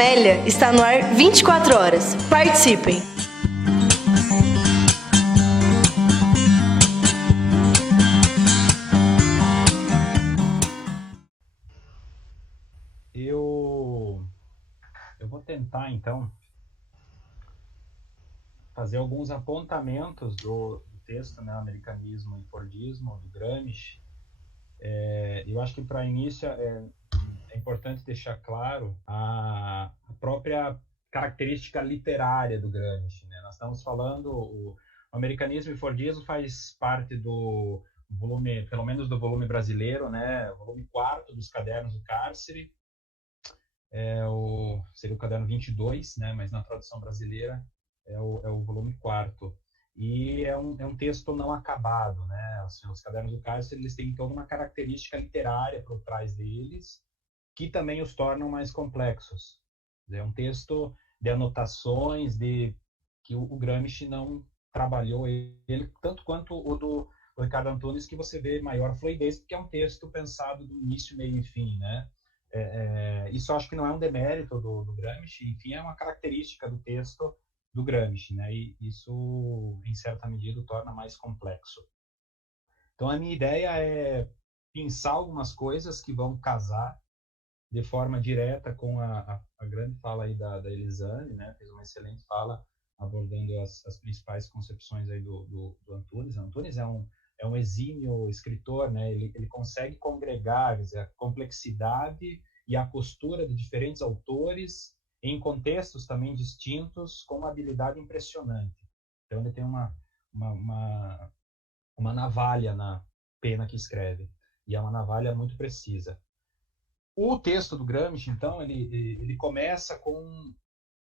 Amélia está no ar 24 horas. Participem! Eu vou tentar, então, fazer alguns apontamentos do texto, né, Americanismo e Fordismo, do Gramsci. Eu acho que, para início, é importante deixar claro a própria característica literária do Gramsci, né? Nós estamos falando, o Americanismo e Fordismo faz parte do volume, pelo menos do volume brasileiro, né? O volume 4 dos Cadernos do Cárcere, seria o caderno 22, né? Mas na tradução brasileira é o volume 4. E é um texto não acabado, né? Assim, os Cadernos do Cárcere, eles têm toda uma característica literária por trás deles, que também os tornam mais complexos. É um texto de anotações, que o Gramsci não trabalhou ele tanto quanto o do Ricardo Antunes, que você vê maior fluidez, porque é um texto pensado do início, meio e fim, né? Isso acho que não é um demérito do Gramsci, enfim, é uma característica do texto do Gramsci, né? E isso, em certa medida, o torna mais complexo. Então, a minha ideia é pensar algumas coisas que vão casar de forma direta com a grande fala aí da Elisane, né? Fez uma excelente fala abordando as principais concepções aí do Antunes. Antunes é um exímio escritor, né? Ele consegue congregar, quer dizer, a complexidade e a postura de diferentes autores em contextos também distintos, com uma habilidade impressionante. Então ele tem uma navalha na pena que escreve, e é uma navalha muito precisa. O texto do Gramsci, então, ele começa com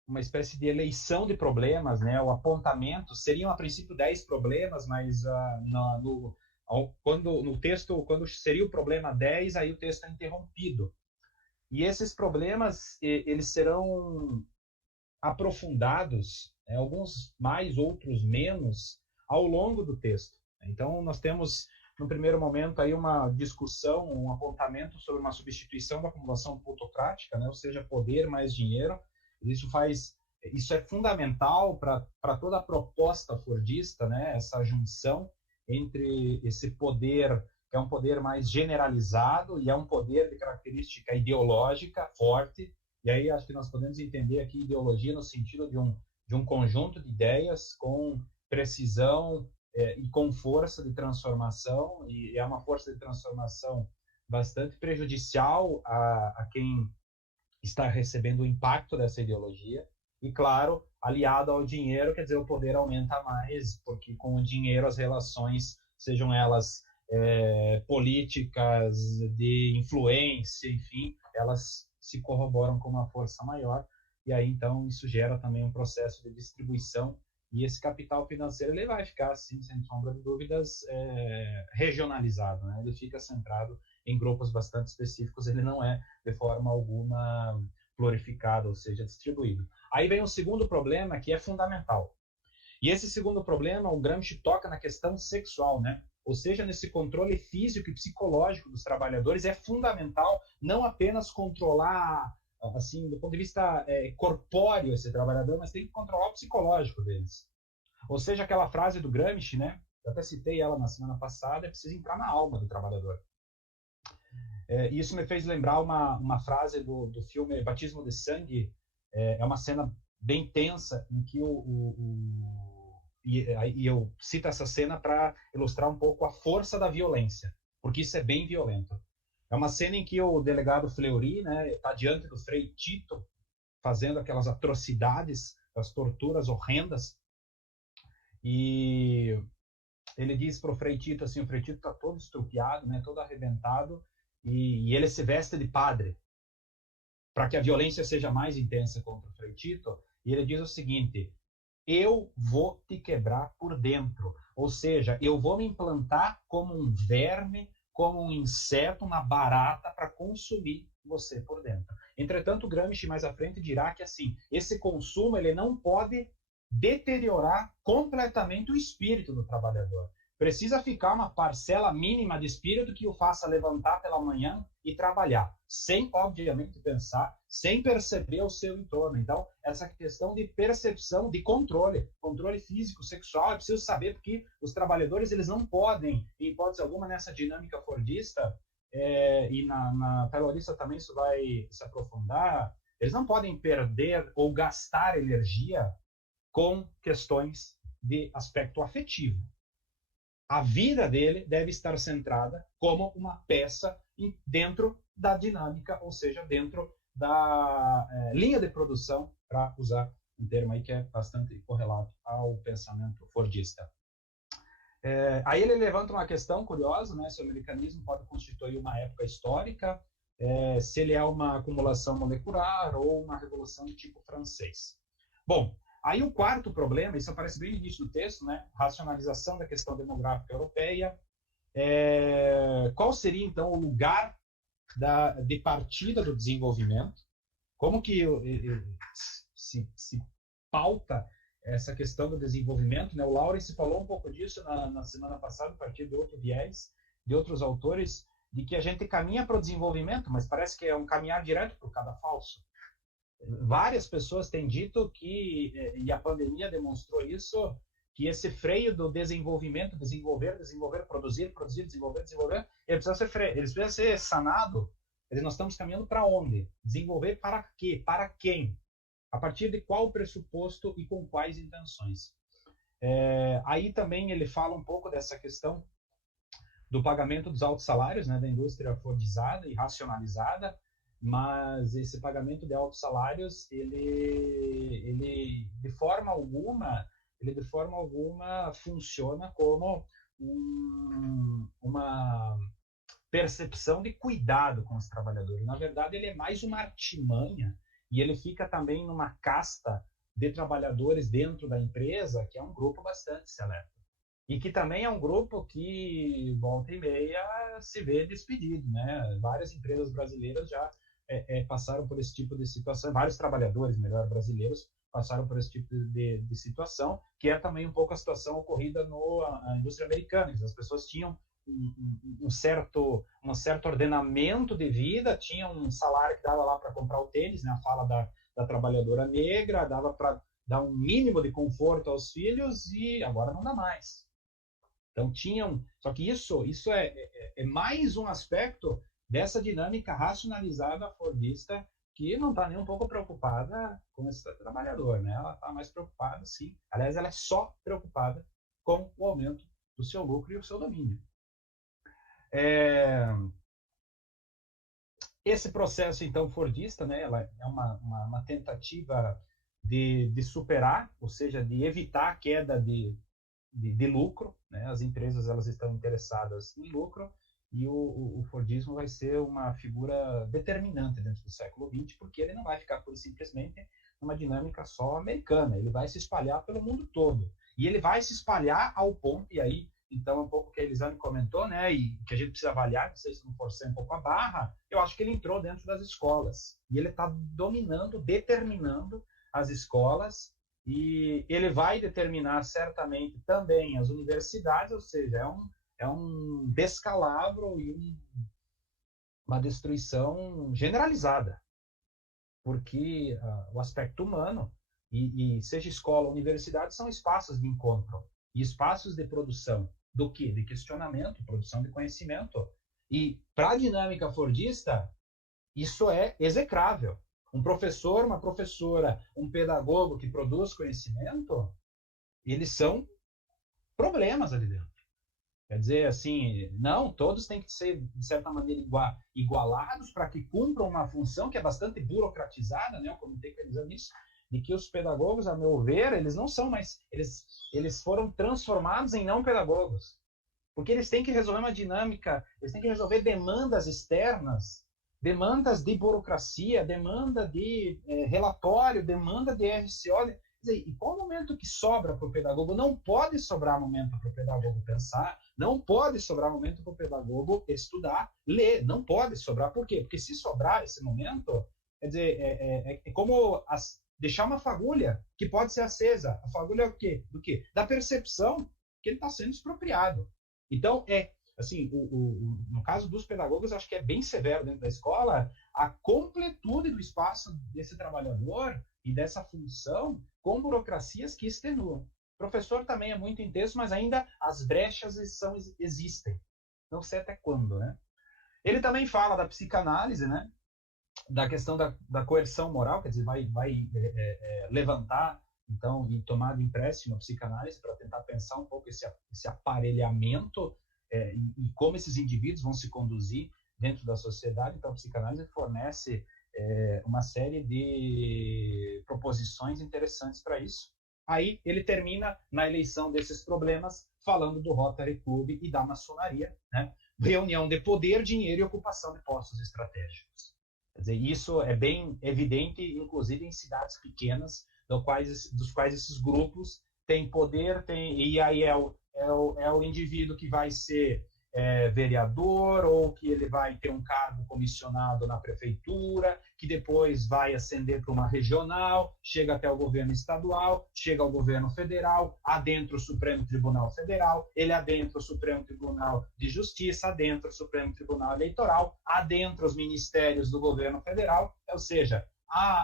uma espécie de eleição de problemas, né? O apontamento seriam a princípio 10 problemas, mas no texto, quando seria o problema 10, aí o texto é interrompido. E esses problemas, eles serão aprofundados, né? Alguns mais, outros menos, ao longo do texto. Então, nós temos, no primeiro momento, aí uma discussão, um apontamento sobre uma substituição da acumulação plutocrática, né? Ou seja, poder mais dinheiro. Isso é fundamental para toda a proposta fordista, né? Essa junção entre esse poder, que é um poder mais generalizado e é um poder de característica ideológica forte. E aí acho que nós podemos entender aqui ideologia no sentido de um conjunto de ideias com precisão e com força de transformação, e é uma força de transformação bastante prejudicial a quem está recebendo o impacto dessa ideologia. E, claro, aliado ao dinheiro, quer dizer, o poder aumenta mais, porque com o dinheiro as relações, sejam elas políticas, de influência, enfim, elas se corroboram com uma força maior, e aí então isso gera também um processo de distribuição, e esse capital financeiro ele vai ficar, assim, sem sombra de dúvidas, regionalizado, né? Ele fica centrado em grupos bastante específicos, ele não é de forma alguma glorificado, ou seja, distribuído. Aí vem o segundo problema, que é fundamental. E esse segundo problema, o Gramsci toca na questão sexual, né? Ou seja, nesse controle físico e psicológico dos trabalhadores, é fundamental não apenas controlar, assim, do ponto de vista corpóreo esse trabalhador, mas tem que controlar o psicológico deles. Ou seja, aquela frase do Gramsci, né? Eu até citei ela na semana passada, é preciso entrar na alma do trabalhador. Isso me fez lembrar uma frase do filme Batismo de Sangue. É uma cena bem tensa em que e eu cito essa cena para ilustrar um pouco a força da violência, porque isso é bem violento. É uma cena em que o delegado Fleury, né, está diante do Frei Tito, fazendo aquelas atrocidades, as torturas horrendas, e ele diz para o Frei Tito assim, o Frei Tito está todo estrupiado, né, todo arrebentado, e ele se veste de padre para que a violência seja mais intensa contra o Frei Tito, e ele diz o seguinte: eu vou te quebrar por dentro, ou seja, eu vou me implantar como um verme, como um inseto, uma barata para consumir você por dentro. Entretanto, Gramsci mais à frente dirá que assim, esse consumo ele não pode deteriorar completamente o espírito do trabalhador. precisa ficar uma parcela mínima de espírito que o faça levantar pela manhã e trabalhar, sem, obviamente, pensar, sem perceber o seu entorno. Então, essa questão de percepção, de controle físico, sexual, é preciso saber porque os trabalhadores eles não podem, em hipótese alguma, nessa dinâmica fordista, e na taylorista também isso vai se aprofundar, eles não podem perder ou gastar energia com questões de aspecto afetivo. A vida dele deve estar centrada como uma peça dentro da dinâmica, ou seja, dentro da linha de produção, para usar um termo aí que é bastante correlato ao pensamento fordista. Aí ele levanta uma questão curiosa, né, se o americanismo pode constituir uma época histórica, se ele é uma acumulação molecular ou uma revolução de tipo francês. Bom, aí o quarto problema, isso aparece bem no início do texto, né? Racionalização da questão demográfica europeia. Qual seria, então, o lugar de partida do desenvolvimento? Como que se pauta essa questão do desenvolvimento, né? O Lawrence falou um pouco disso na semana passada, a partir de outro viés, de outros autores, de que a gente caminha para o desenvolvimento, mas parece que é um caminhar direto para o cadafalso. Várias pessoas têm dito que, e a pandemia demonstrou isso, que esse freio do desenvolvimento, desenvolver, produzir, desenvolver, ele precisa ser sanado. Nós estamos caminhando para onde? Desenvolver para quê? Para quem? A partir de qual pressuposto e com quais intenções? Aí também ele fala um pouco dessa questão do pagamento dos altos salários, né, da indústria fordizada e racionalizada, mas esse pagamento de altos salários, ele de forma alguma funciona como uma percepção de cuidado com os trabalhadores. Na verdade, ele é mais uma artimanha e ele fica também numa casta de trabalhadores dentro da empresa, que é um grupo bastante seleto. E que também é um grupo que, volta e meia, se vê despedido, né? Várias empresas brasileiras já passaram por esse tipo de situação, vários trabalhadores, melhor, brasileiros, passaram por esse tipo de situação, que é também um pouco a situação ocorrida na indústria americana. As pessoas tinham um certo ordenamento de vida, tinham um salário que dava lá para comprar o tênis, né? A fala da trabalhadora negra, dava para dar um mínimo de conforto aos filhos e agora não dá mais. Então só que isso é mais um aspecto dessa dinâmica racionalizada fordista que não está nem um pouco preocupada com esse trabalhador, né? Ela está mais preocupada, sim. Aliás, ela é só preocupada com o aumento do seu lucro e o seu domínio. Esse processo, então, fordista, né? Ela é uma tentativa de superar, ou seja, de evitar a queda de lucro, né? As empresas elas estão interessadas em lucro e o Fordismo vai ser uma figura determinante dentro do século XX, porque ele não vai ficar simplesmente numa dinâmica só americana, ele vai se espalhar pelo mundo todo. E ele vai se espalhar ao ponto, e aí, então, um pouco que a Elisane comentou, né, e que a gente precisa avaliar, não sei se não forcei um pouco a barra, eu acho que ele entrou dentro das escolas, e ele está dominando, determinando as escolas, e ele vai determinar certamente também as universidades, ou seja, é um descalabro e uma destruição generalizada, porque o aspecto humano, e seja escola ou universidade, são espaços de encontro e espaços de produção do quê? De questionamento, produção de conhecimento. E para a dinâmica fordista, isso é execrável. Um professor, uma professora, um pedagogo que produz conhecimento, eles são problemas ali dentro. Quer dizer, assim, não, todos têm que ser, de certa maneira, igualados para que cumpram uma função que é bastante burocratizada, né? Eu comentei com eles nisso, de que os pedagogos, a meu ver, eles não são mais, eles foram transformados em não pedagogos, porque eles têm que resolver uma dinâmica, eles têm que resolver demandas externas, demandas de burocracia, demanda de relatório, demanda de RCO. Quer dizer, e qual o momento que sobra para o pedagogo? Não pode sobrar momento para o pedagogo pensar, não pode sobrar momento para o pedagogo estudar, ler, não pode sobrar. Por quê? Porque se sobrar esse momento, quer dizer, é como deixar uma fagulha que pode ser acesa. A fagulha é o quê? Do quê? Da percepção. que ele está sendo expropriado. Então, assim, no caso dos pedagogos, acho que é bem severo dentro da escola a completude do espaço desse trabalhador e dessa função com burocracias que extenuam. O professor também é muito intenso, mas ainda as brechas existem. Não sei até quando, né? Ele também fala da psicanálise, né? Da questão da coerção moral, quer dizer, vai levantar, então, e tomar de empréstimo a psicanálise para tentar pensar um pouco esse aparelhamento e como esses indivíduos vão se conduzir dentro da sociedade. Então, a psicanálise fornece uma série de proposições interessantes para isso. Aí ele termina na eleição desses problemas falando do Rotary Club e da maçonaria, né? Reunião de poder, dinheiro e ocupação de postos estratégicos. Quer dizer, isso é bem evidente, inclusive em cidades pequenas, dos quais esses grupos têm poder, e aí é o indivíduo que vai ser vereador, ou que ele vai ter um cargo comissionado na prefeitura, que depois vai ascender para uma regional, chega até o governo estadual, chega ao governo federal, adentra o Supremo Tribunal Federal, ele adentra o Supremo Tribunal de Justiça, adentra o Supremo Tribunal Eleitoral, adentra os ministérios do governo federal, ou seja,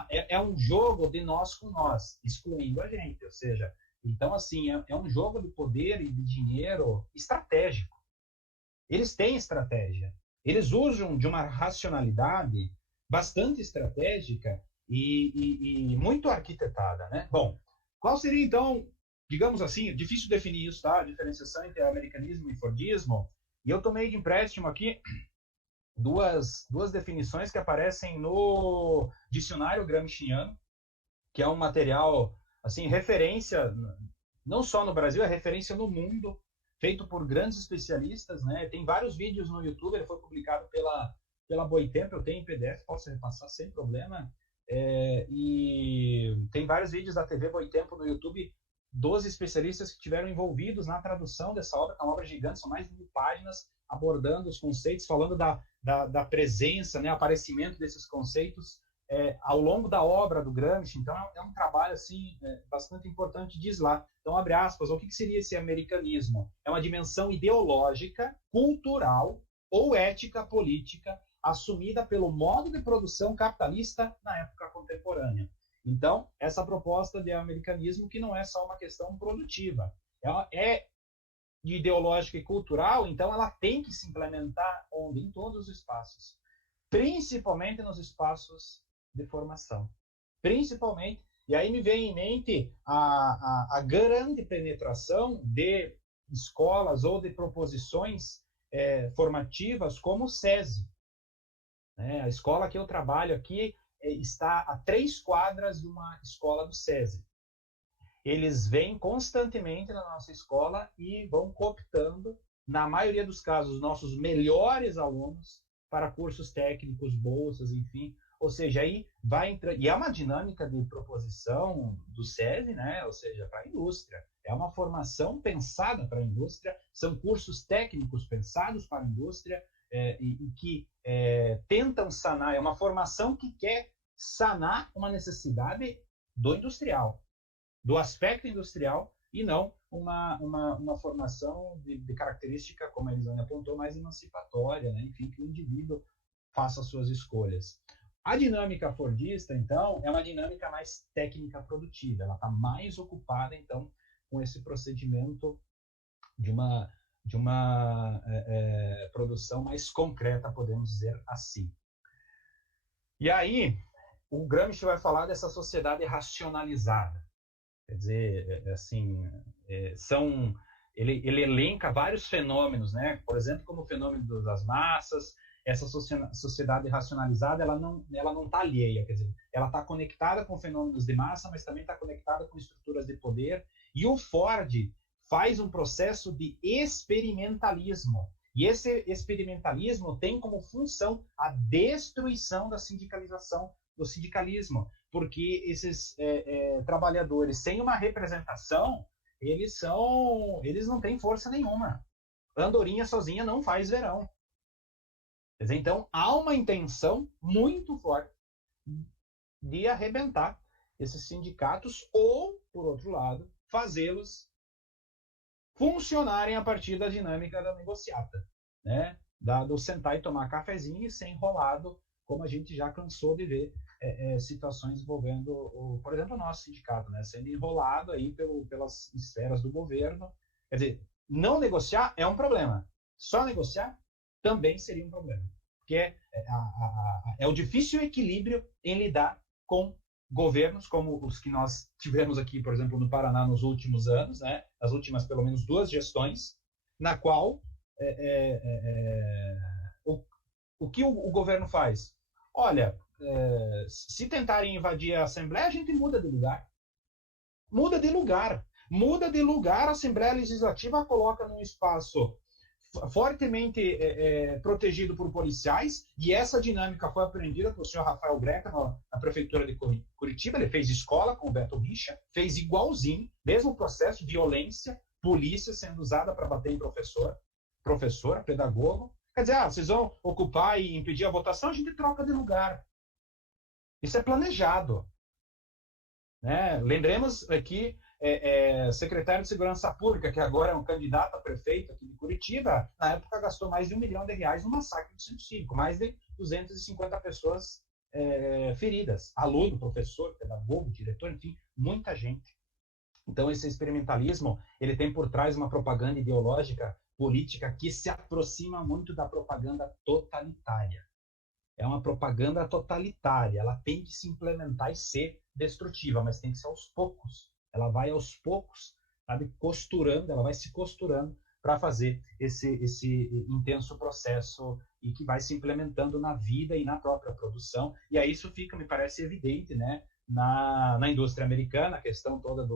é um jogo de nós com nós, excluindo a gente, ou seja, então, assim, é um jogo de poder e de dinheiro estratégico. Eles têm estratégia. Eles usam de uma racionalidade bastante estratégica e muito arquitetada, né? Bom, qual seria, então, digamos assim, difícil definir isso, tá? A diferenciação entre americanismo e fordismo. E eu tomei de empréstimo aqui duas definições que aparecem no dicionário gramsciano, que é um material, assim, referência, não só no Brasil, é referência no mundo, feito por grandes especialistas, né? Tem vários vídeos no YouTube, ele foi publicado pela Boitempo, eu tenho em PDF, posso repassar sem problema. E tem vários vídeos da TV Boitempo no YouTube, 12 especialistas que tiveram envolvidos na tradução dessa obra, que é uma obra gigante, são mais de 1000 páginas, abordando os conceitos, falando da presença, né, aparecimento desses conceitos ao longo da obra do Gramsci. Então é um trabalho assim bastante importante, diz lá. Então, abre aspas, o que seria esse americanismo? É uma dimensão ideológica, cultural ou ética política assumida pelo modo de produção capitalista na época contemporânea. Então, essa proposta de americanismo que não é só uma questão produtiva, ela é ideológica e cultural, então ela tem que se implementar onde? Em todos os espaços, principalmente nos espaços de formação. Principalmente, e aí me vem em mente a grande penetração de escolas ou de proposições formativas como o SESI. A escola que eu trabalho aqui está a 3 quadras de uma escola do SESI. Eles vêm constantemente na nossa escola e vão cooptando, na maioria dos casos, os nossos melhores alunos para cursos técnicos, bolsas, enfim. Ou seja, aí vai entrar. E é uma dinâmica de proposição do SESI, né? Ou seja, para a indústria. É uma formação pensada para a indústria, são cursos técnicos pensados para a indústria e que tentam sanar. É uma formação que quer sanar uma necessidade do industrial, do aspecto industrial, e não uma formação de característica, como a Elisane apontou, mais emancipatória, né? Enfim, que o indivíduo faça as suas escolhas. A dinâmica fordista, então, é uma dinâmica mais técnica produtiva, ela está mais ocupada, então, com esse procedimento de uma produção mais concreta, podemos dizer assim. E aí, o Gramsci vai falar dessa sociedade racionalizada. Quer dizer, assim, ele elenca vários fenômenos, né? Por exemplo, como o fenômeno das massas. Essa sociedade racionalizada, ela não está alheia, quer dizer, ela está conectada com fenômenos de massa, mas também está conectada com estruturas de poder. E o Ford faz um processo de experimentalismo. E esse experimentalismo tem como função a destruição da sindicalização, do sindicalismo, porque esses trabalhadores sem uma representação, eles não têm força nenhuma. Andorinha sozinha não faz verão. Quer dizer, então, há uma intenção muito forte de arrebentar esses sindicatos ou, por outro lado, fazê-los funcionarem a partir da dinâmica da negociata, né? Do sentar e tomar cafezinho e ser enrolado, como a gente já cansou de ver situações envolvendo, por exemplo, o nosso sindicato, né? Sendo enrolado aí pelas esferas do governo. Quer dizer, não negociar é um problema. Só negociar também seria um problema. Porque é o difícil equilíbrio em lidar com governos como os que nós tivemos aqui, por exemplo, no Paraná nos últimos anos, né? As últimas, pelo menos, 2 gestões, na qual o que o governo faz? Olha, se tentarem invadir a Assembleia, a gente muda de lugar. Muda de lugar. Muda de lugar, a Assembleia Legislativa coloca num espaço fortemente protegido por policiais, e essa dinâmica foi aprendida pelo senhor Rafael Greca na prefeitura de Curitiba. Ele fez escola com o Beto Richa, fez igualzinho, mesmo processo, violência, polícia sendo usada para bater em professora, pedagogo. Quer dizer, vocês vão ocupar e impedir a votação, a gente troca de lugar. Isso é planejado. Né? Lembremos aqui, secretário de Segurança Pública, que agora é um candidato a prefeito aqui de Curitiba, na época gastou mais de R$1 milhão no massacre do 105, mais de 250 pessoas feridas, aluno, professor, pedagogo, diretor, enfim, muita gente. Então, esse experimentalismo, ele tem por trás uma propaganda ideológica política que se aproxima muito da propaganda totalitária. É uma propaganda totalitária, ela tem que se implementar e ser destrutiva, mas tem que ser aos poucos. Ela vai aos poucos, sabe, costurando, ela vai se costurando para fazer esse intenso processo e que vai se implementando na vida e na própria produção. E aí isso fica, me parece evidente, né, na indústria americana, a questão toda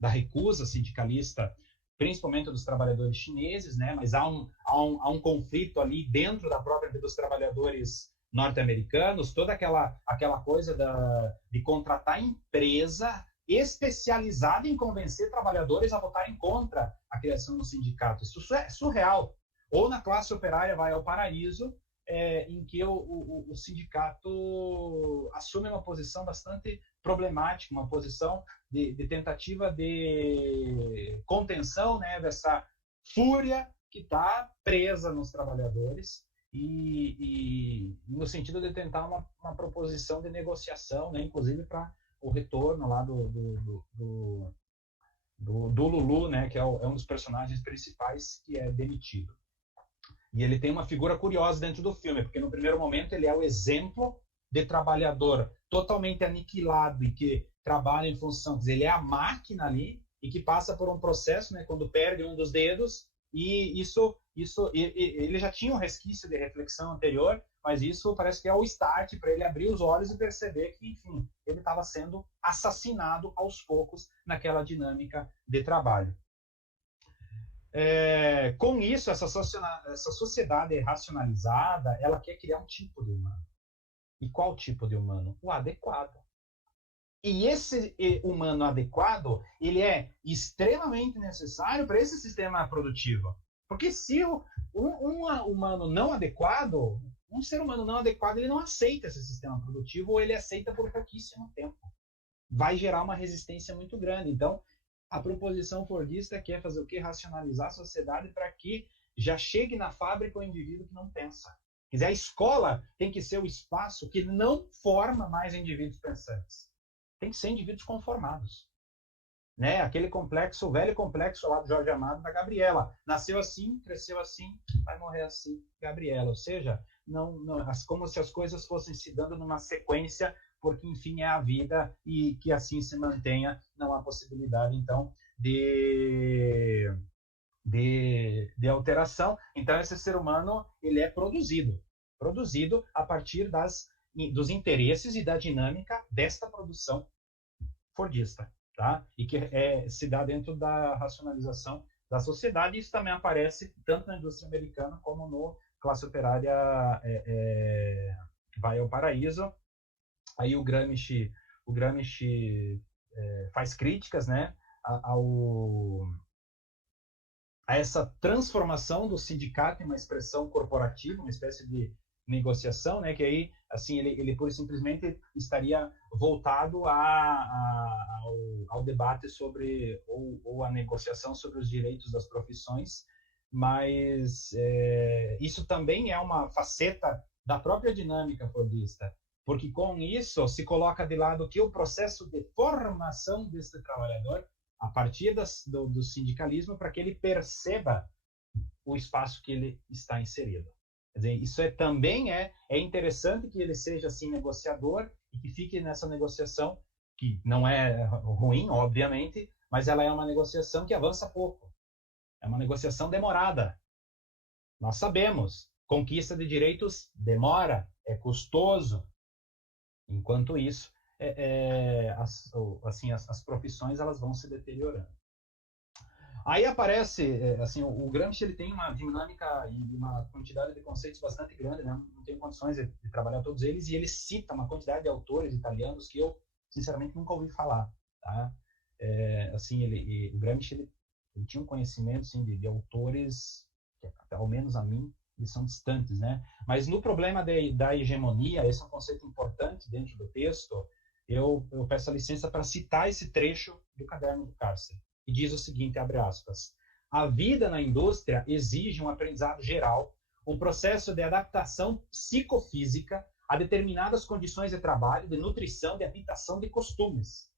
da recusa sindicalista, principalmente dos trabalhadores chineses, né? Mas há um conflito ali dentro da própria dos trabalhadores norte-americanos, toda aquela coisa de contratar empresa especializada em convencer trabalhadores a votarem contra a criação do sindicato. Isso é surreal. Ou na classe operária vai ao paraíso, em que o sindicato assume uma posição bastante problemática, uma posição de tentativa de contenção, né, dessa fúria que está presa nos trabalhadores e no sentido de tentar uma proposição de negociação, né, inclusive para o retorno lá do Lulu, né, que é um dos personagens principais que é demitido. E ele tem uma figura curiosa dentro do filme, porque no primeiro momento ele é o exemplo de trabalhador totalmente aniquilado e que trabalha em função, quer dizer, ele é a máquina ali e que passa por um processo, né, quando perde um dos dedos, e ele já tinha um resquício de reflexão anterior, mas isso parece que é o start para ele abrir os olhos e perceber que, enfim, ele estava sendo assassinado aos poucos naquela dinâmica de trabalho. Com isso, essa sociedade racionalizada, ela quer criar um tipo de humano. E qual tipo de humano? O adequado. E esse humano adequado, ele é extremamente necessário para esse sistema produtivo. Porque se um humano não adequado, um ser humano não adequado, ele não aceita esse sistema produtivo ou ele aceita por pouquíssimo tempo. Vai gerar uma resistência muito grande. Então, a proposição fordista quer fazer o quê? Racionalizar a sociedade para que já chegue na fábrica o indivíduo que não pensa. Quer dizer, a escola tem que ser o espaço que não forma mais indivíduos pensantes. Tem que ser indivíduos conformados. Né? Aquele complexo, o velho complexo lá do Jorge Amado da Gabriela. Nasceu assim, cresceu assim, vai morrer assim, Gabriela. Ou seja, não, como se as coisas fossem se dando numa sequência, porque, enfim, é a vida e que assim se mantenha, não há possibilidade, então, de alteração. Então, esse ser humano, ele é produzido a partir dos interesses e da dinâmica desta produção fordista, tá? E que se dá dentro da racionalização da sociedade. Isso também aparece tanto na indústria americana como no classe operária vai ao paraíso. Aí o Gramsci faz críticas, né, a essa transformação do sindicato em uma expressão corporativa, uma espécie de negociação, né, que aí, assim, ele pura e simplesmente estaria voltado ao debate sobre, ou a negociação sobre os direitos das profissões, mas isso também é uma faceta da própria dinâmica fordista, porque com isso se coloca de lado que o processo de formação desse trabalhador, a partir do sindicalismo, para que ele perceba o espaço que ele está inserido. Quer dizer, isso também é interessante que ele seja assim negociador e que fique nessa negociação, que não é ruim, obviamente, mas ela é uma negociação que avança pouco. É uma negociação demorada. Nós sabemos, conquista de direitos demora, é custoso. Enquanto isso, as profissões elas vão se deteriorando. Aí aparece, assim, o Gramsci ele tem uma dinâmica e uma quantidade de conceitos bastante grande, né? Não tenho condições de trabalhar todos eles, e ele cita uma quantidade de autores italianos que eu, sinceramente, nunca ouvi falar, tá? Assim, o Gramsci ele tinha um conhecimento assim, de autores que, ao menos a mim, eles são distantes, né? Mas no problema da hegemonia, esse é um conceito importante dentro do texto, eu peço a licença para citar esse trecho do Caderno do Cárcere, que diz o seguinte, abre aspas, a vida na indústria exige um aprendizado geral, um processo de adaptação psicofísica a determinadas condições de trabalho, de nutrição, de habitação, de costumes,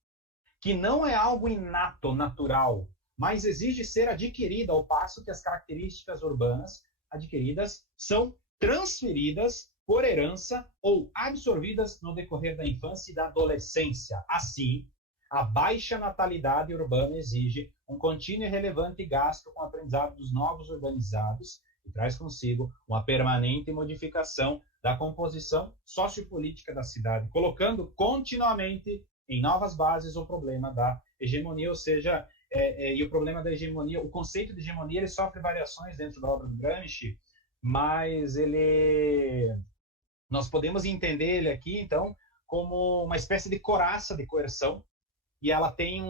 que não é algo inato, natural, mas exige ser adquirida ao passo que as características urbanas adquiridas são transferidas por herança ou absorvidas no decorrer da infância e da adolescência. Assim, a baixa natalidade urbana exige um contínuo e relevante gasto com o aprendizado dos novos urbanizados e traz consigo uma permanente modificação da composição sociopolítica da cidade, colocando continuamente em novas bases o problema da hegemonia, ou seja, e o problema da hegemonia, o conceito de hegemonia, ele sofre variações dentro da obra do Gramsci, mas nós podemos entender ele aqui, então, como uma espécie de coraça de coerção, e ela tem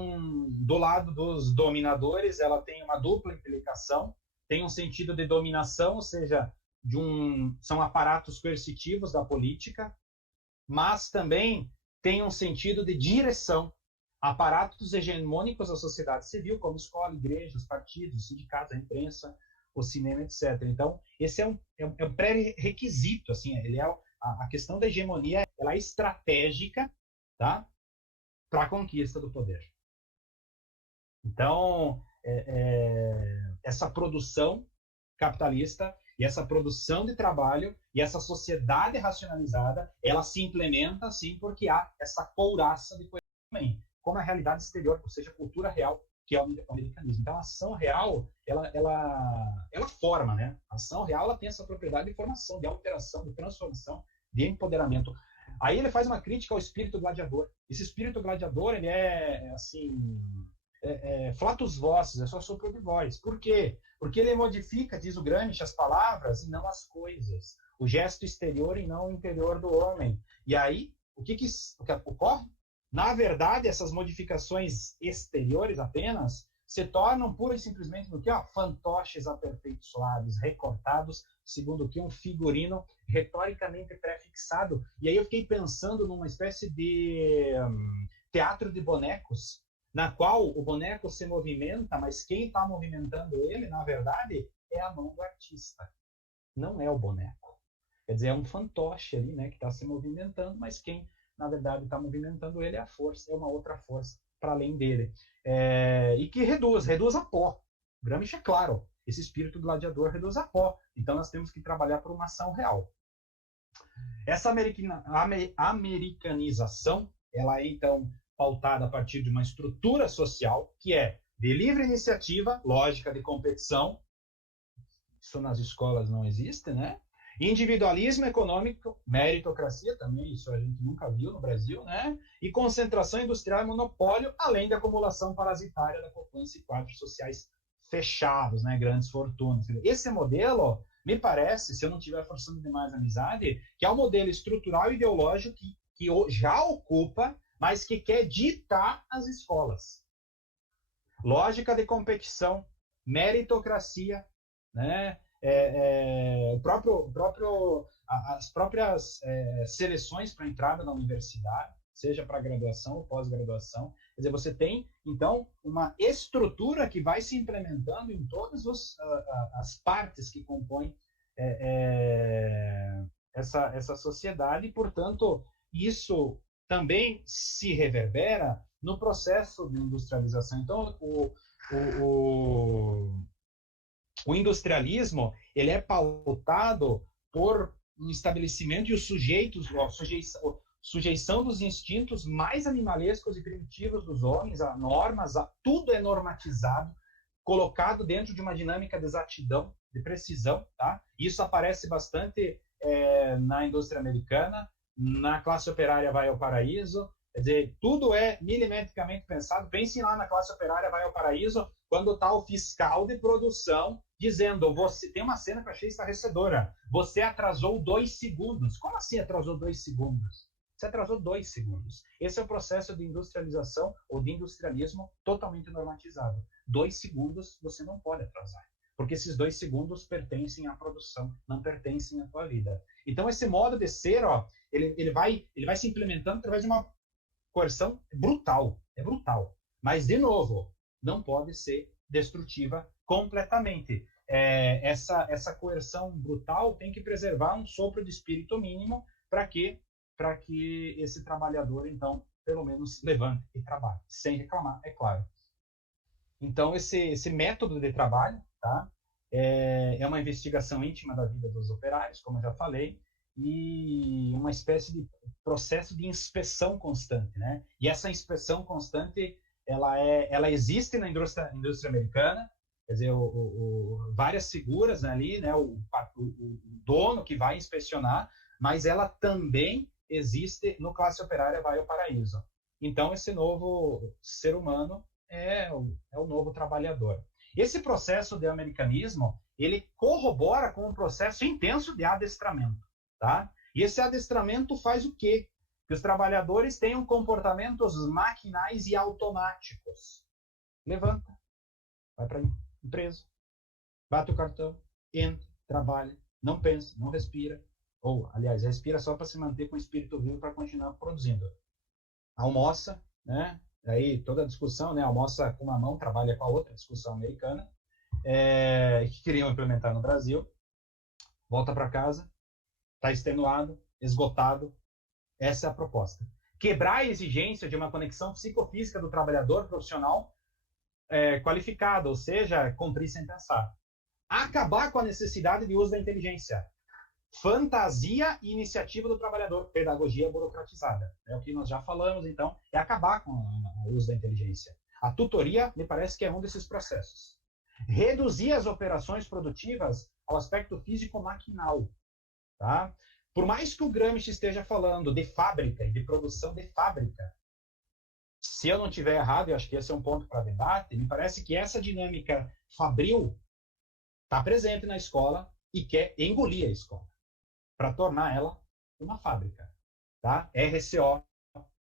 do lado dos dominadores, ela tem uma dupla implicação, tem um sentido de dominação, ou seja, são aparatos coercitivos da política, mas também tem um sentido de direção, aparatos hegemônicos da sociedade civil, como escola, igreja, os partidos, os sindicatos, a imprensa, o cinema, etc. Então, esse é um pré-requisito, assim, a questão da hegemonia, ela é estratégica, tá? Para a conquista do poder. Então, essa produção capitalista e essa produção de trabalho e essa sociedade racionalizada, ela se implementa assim porque há essa couraça de coisa também, como a realidade exterior, ou seja, a cultura real, que é o americanismo. Então, a ação real, ela forma, né? A ação real, ela tem essa propriedade de formação, de alteração, de transformação, de empoderamento. Aí ele faz uma crítica ao espírito gladiador. Esse espírito gladiador, ele flatus vocis, é só sopro de voz. Por quê? Porque ele modifica, diz o Gramsci, as palavras e não as coisas. O gesto exterior e não o interior do homem. E aí, o que ocorre? Na verdade, essas modificações exteriores apenas se tornam pura e simplesmente do que? Fantoches aperfeiçoados, recortados, segundo o que? Um figurino retoricamente prefixado. E aí eu fiquei pensando numa espécie de teatro de bonecos, na qual o boneco se movimenta, mas quem está movimentando ele, na verdade, é a mão do artista. Não é o boneco. Quer dizer, é um fantoche ali, né, que está se movimentando, mas quem, na verdade, está movimentando ele é a força, é uma outra força para além dele. E que reduz a pó. Gramsci é claro, esse espírito gladiador reduz a pó. Então nós temos que trabalhar por uma ação real. Essa americanização, ela é então pautada a partir de uma estrutura social que é de livre iniciativa, lógica de competição, isso nas escolas não existe, né? Individualismo econômico, meritocracia também, isso a gente nunca viu no Brasil, né? E concentração industrial e monopólio, além da acumulação parasitária da poupança e quadros sociais fechados, né? Grandes fortunas. Esse modelo, me parece, se eu não estiver forçando demais a amizade, que é um modelo estrutural e ideológico que já ocupa, mas que quer ditar as escolas. Lógica de competição, meritocracia, né? as próprias seleções para entrada na universidade, seja para graduação ou pós-graduação. Quer dizer, você tem, então, uma estrutura que vai se implementando em todas as partes que compõem essa sociedade, e, portanto, isso também se reverbera no processo de industrialização. Então, o industrialismo ele é pautado por um estabelecimento e os sujeitos, sujeição dos instintos mais animalescos e primitivos dos homens, a normas, tudo é normatizado, colocado dentro de uma dinâmica de exatidão, de precisão, tá? Isso aparece bastante na indústria americana, na classe operária vai ao paraíso, quer dizer, tudo é milimetricamente pensado. Pensem lá na classe operária vai ao paraíso, quando está o fiscal de produção dizendo, você tem uma cena que eu achei estarrecedora, você atrasou 2 segundos. Como assim atrasou 2 segundos? Você atrasou 2 segundos. Esse é o processo de industrialização ou de industrialismo totalmente normatizado. 2 segundos você não pode atrasar, porque esses 2 segundos pertencem à produção, não pertencem à tua vida. Então, esse modo de ser, ele vai se implementando através de uma coerção brutal, é brutal. Mas, de novo, não pode ser destrutiva completamente. Essa coerção brutal tem que preservar um sopro de espírito mínimo para que esse trabalhador, então, pelo menos levante e trabalhe, sem reclamar, é claro. Então, esse método de trabalho, tá? É uma investigação íntima da vida dos operários, como eu já falei, e uma espécie de processo de inspeção constante, né? E essa inspeção constante, ela existe na indústria americana, quer dizer, várias figuras ali, né? O dono que vai inspecionar, mas ela também existe no classe operária vai ao paraíso. Então, esse novo ser humano é o novo trabalhador. Esse processo de americanismo, ele corrobora com um processo intenso de adestramento, tá? E esse adestramento faz o quê? Que os trabalhadores tenham comportamentos maquinais e automáticos. Levanta, vai para a empresa, bate o cartão, entra, trabalha, não pensa, não respira, ou, aliás, respira só para se manter com o espírito vivo para continuar produzindo. Almoça, né? Aí toda a discussão, né? Almoça com uma mão, trabalha com a outra, discussão americana, que queriam implementar no Brasil. Volta para casa, está extenuado, esgotado. Essa é a proposta. Quebrar a exigência de uma conexão psicofísica do trabalhador profissional qualificado, ou seja, cumprir sem pensar. Acabar com a necessidade de uso da inteligência. Fantasia e iniciativa do trabalhador, pedagogia burocratizada. É o que nós já falamos, então, é acabar com o uso da inteligência. A tutoria, me parece que é um desses processos. Reduzir as operações produtivas ao aspecto físico-maquinal. Tá? Por mais que o Gramsci esteja falando de fábrica e de produção de fábrica, se eu não estiver errado, eu acho que esse é um ponto para debate, me parece que essa dinâmica fabril está presente na escola e quer engolir a escola para tornar ela uma fábrica. Tá? RCO,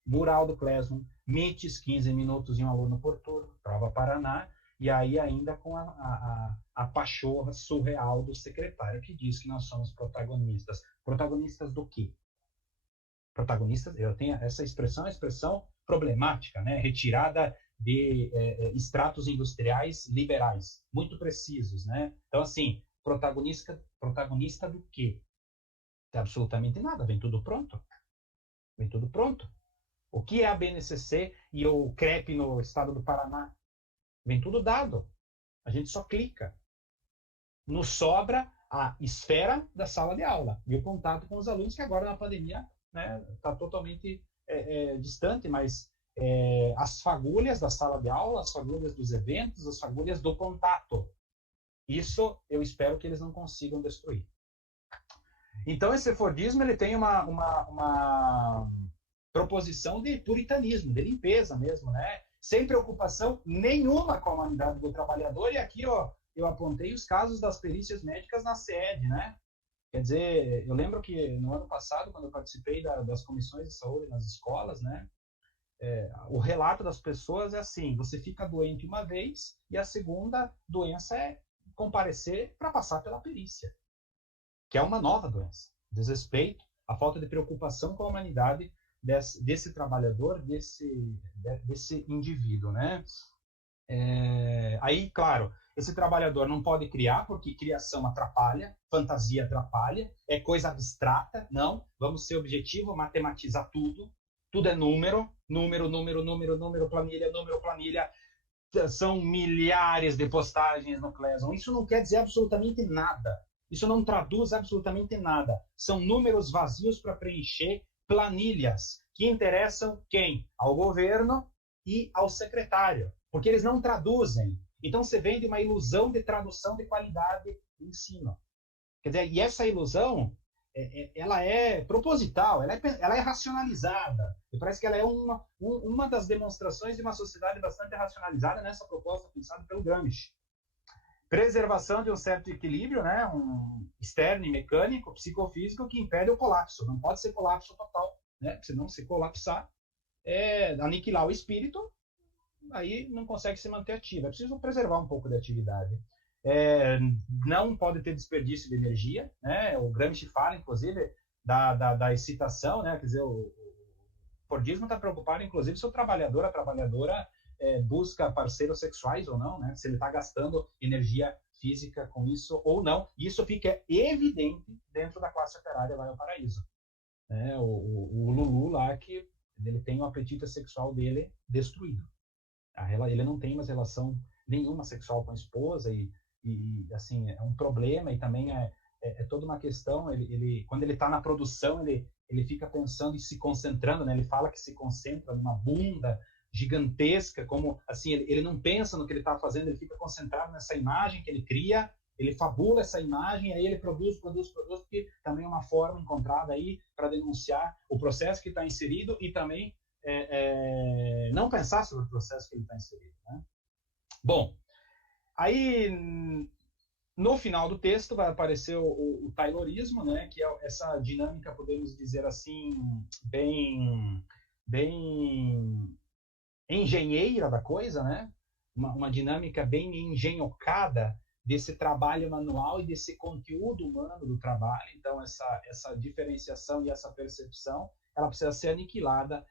mural do Klesman, MITES, 15 minutos e um aluno por turno, prova Paraná, e aí ainda com a pachorra surreal do secretário que diz que nós somos protagonistas. Protagonistas do quê? Protagonistas, eu tenho essa expressão, problemática, né? Retirada de estratos industriais liberais, muito precisos, né? Então, assim, protagonista do quê? Absolutamente nada, vem tudo pronto. Vem tudo pronto. O que é a BNCC e o CREP no estado do Paraná? Vem tudo dado. A gente só clica. Nos sobra a esfera da sala de aula e o contato com os alunos, que agora na pandemia está totalmente distante, mas as fagulhas da sala de aula, as fagulhas dos eventos, as fagulhas do contato. Isso eu espero que eles não consigam destruir. Então, esse Fordismo ele tem uma proposição de puritanismo, de limpeza mesmo, né? Sem preocupação nenhuma com a humanidade do trabalhador. E aqui, eu apontei os casos das perícias médicas na sede, né? Quer dizer, eu lembro que no ano passado, quando eu participei das comissões de saúde nas escolas, né? O relato das pessoas é assim: você fica doente uma vez e a segunda doença é comparecer para passar pela perícia, que é uma nova doença. desrespeito, a falta de preocupação com a humanidade desse trabalhador, desse indivíduo, né? Aí, claro, esse trabalhador não pode criar, porque criação atrapalha, fantasia atrapalha, é coisa abstrata, não, vamos ser objetivo, matematizar tudo, tudo é número, planilha, são milhares de postagens no Classroom, isso não quer dizer absolutamente nada, isso não traduz absolutamente nada, são números vazios para preencher planilhas, que interessam quem? Ao governo e ao secretário, porque eles não traduzem. Então, você vende uma ilusão de tradução de qualidade do ensino. Quer dizer, e essa ilusão, ela é proposital, ela é racionalizada. E parece que ela é uma das demonstrações de uma sociedade bastante racionalizada nessa proposta pensada pelo Gramsci. Preservação de um certo equilíbrio, né? Um externo e mecânico, psicofísico, que impede o colapso. Não pode ser colapso total, né? Senão, se colapsar, aniquilar o espírito, aí não consegue se manter ativo. É preciso preservar um pouco da atividade. Não pode ter desperdício de energia, né? O Gramsci fala, inclusive, da excitação, né? Quer dizer, o Fordismo está preocupado, inclusive, se o trabalhador, a trabalhadora busca parceiros sexuais ou não, né? Se ele está gastando energia física com isso ou não. Isso fica evidente dentro da classe operária Vai ao Paraíso. Né? O Lulu lá, que ele tem o apetite sexual dele destruído. Ele não tem mais relação nenhuma sexual com a esposa e assim, é um problema e também é toda uma questão, quando ele está na produção, ele fica pensando e se concentrando, né? Ele fala que se concentra numa bunda gigantesca, como assim, ele não pensa no que ele está fazendo, ele fica concentrado nessa imagem que ele cria, ele fabula essa imagem, aí ele produz, porque também é uma forma encontrada aí para denunciar o processo que está inserido e também não pensar sobre o processo que ele está inserido, né? Bom, aí no final do texto vai aparecer o Taylorismo, né, que é essa dinâmica, podemos dizer assim, bem engenheira da coisa, né? Uma dinâmica bem engenhocada desse trabalho manual e desse conteúdo humano do trabalho. Então, essa diferenciação e essa percepção, ela precisa ser aniquilada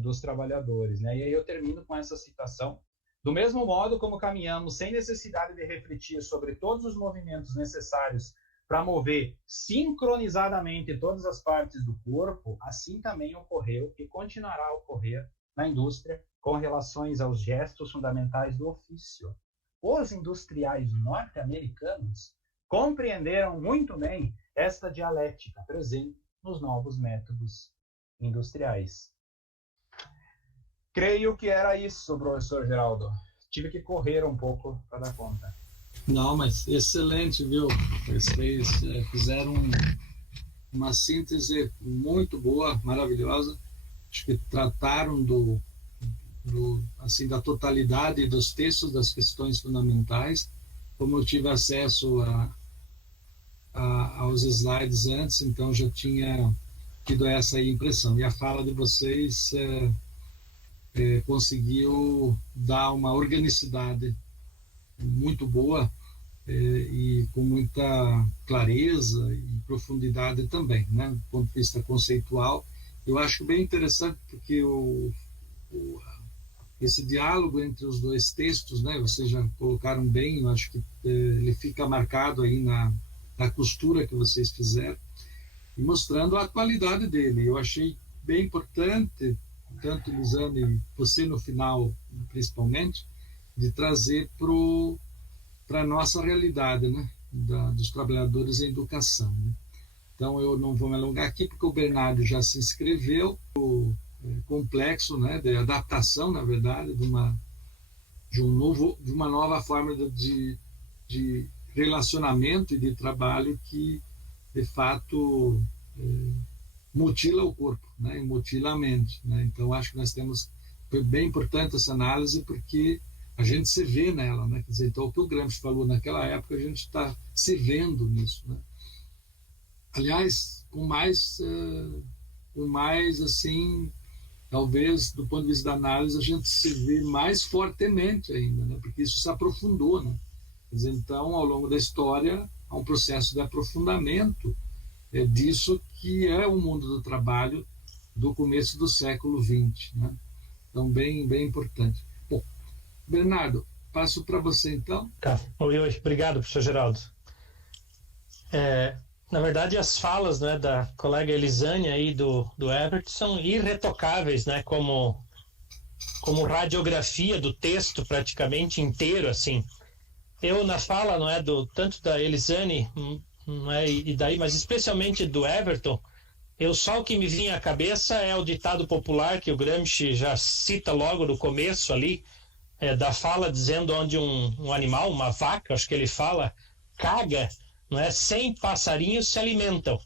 dos trabalhadores, né? E aí eu termino com essa citação. Do mesmo modo como caminhamos sem necessidade de refletir sobre todos os movimentos necessários para mover sincronizadamente todas as partes do corpo, assim também ocorreu e continuará a ocorrer na indústria com relações aos gestos fundamentais do ofício. Os industriais norte-americanos compreenderam muito bem esta dialética presente nos novos métodos industriais. Creio que era isso, professor Geraldo. Tive que correr um pouco para dar conta. Não, mas excelente, viu? Vocês fizeram uma síntese muito boa, maravilhosa. Acho que trataram assim, da totalidade dos textos, das questões fundamentais. Como eu tive acesso aos slides antes, então já tinha tido essa impressão. E a fala de vocês conseguiu dar uma organicidade muito boa e com muita clareza e profundidade também, né? Do ponto de vista conceitual. Eu acho bem interessante porque esse diálogo entre os dois textos, né? Vocês já colocaram bem, eu acho que ele fica marcado aí na costura que vocês fizeram e mostrando a qualidade dele. Eu achei bem importante, tanto Lisane e você no final, principalmente, de trazer para a nossa realidade, né? Dos trabalhadores em educação, né? Então, eu não vou me alongar aqui, porque o Bernardo já se inscreveu. O complexo, né, de adaptação, na verdade, de uma nova forma de relacionamento e de trabalho que, de fato, mutila o corpo, né, e mutila a mente, né? Então, acho que foi bem importante essa análise, porque a gente se vê nela, né? Quer dizer, então, o que o Gramsci falou naquela época, a gente está se vendo nisso, né? Aliás, com mais assim, talvez, do ponto de vista da análise, a gente se vê mais fortemente ainda, né? Porque isso se aprofundou, né? Quer dizer, então, ao longo da história, há um processo de aprofundamento disso que é o mundo do trabalho do começo do século XX, né? Então, bem, bem importante. Bom, Bernardo, passo para você, então. Tá. Oi, obrigado, professor Geraldo. Na verdade, as falas, né, da colega Elisânia aí do Everett são irretocáveis, né, como radiografia do texto praticamente inteiro, assim. Eu, na fala, não é, tanto da Elisane, não é, e daí, mas especialmente do Everton, só o que me vinha à cabeça é o ditado popular que o Gramsci já cita logo no começo ali, da fala, dizendo onde um animal, uma vaca, acho que ele fala, caga, não é, 100 passarinhos se alimentam.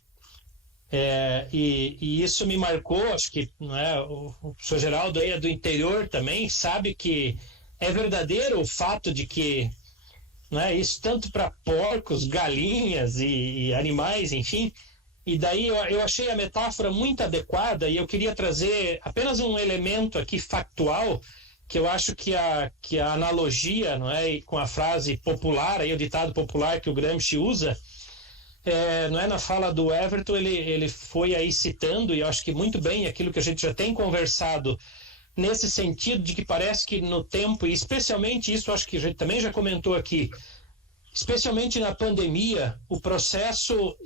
E isso me marcou, acho que, não é, o professor Geraldo aí é do interior também, sabe que é verdadeiro o fato de que, não é, isso tanto para porcos, galinhas e animais, enfim. E daí eu achei a metáfora muito adequada e eu queria trazer apenas um elemento aqui factual, que eu acho que a analogia, não é, com a frase popular, aí o ditado popular que o Gramsci usa, não é, na fala do Everton, ele foi aí citando, e eu acho que muito bem aquilo que a gente já tem conversado, nesse sentido de que parece que no tempo, e especialmente isso, acho que a gente também já comentou aqui, especialmente na pandemia, o processo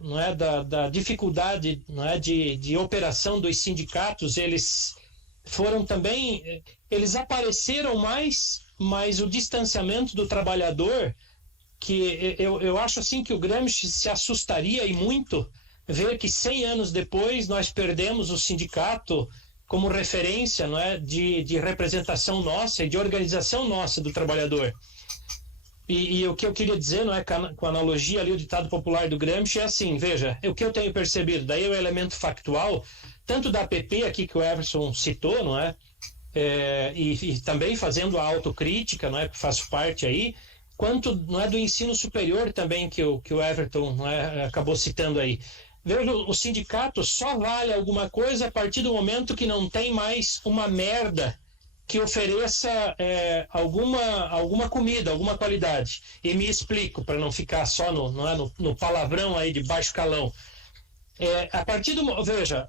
não é, da dificuldade, não é, de operação dos sindicatos, eles foram também, eles apareceram mais, mas o distanciamento do trabalhador, que eu acho assim que o Gramsci se assustaria e muito ver que 100 anos depois nós perdemos o sindicato como referência, não é, de representação nossa e de organização nossa do trabalhador. E o que eu queria dizer, não é, com a analogia ali, o ditado popular do Gramsci é assim, veja, o que eu tenho percebido, daí é o elemento factual, tanto da APP aqui que o Everson citou, não é, e também fazendo a autocrítica, não é, que faço parte aí, quanto, não é, do ensino superior também que o Everton, não é, acabou citando aí. Veja, o sindicato só vale alguma coisa a partir do momento que não tem mais uma merda que ofereça alguma comida, alguma qualidade. E me explico, para não ficar só no palavrão aí de baixo calão. Veja,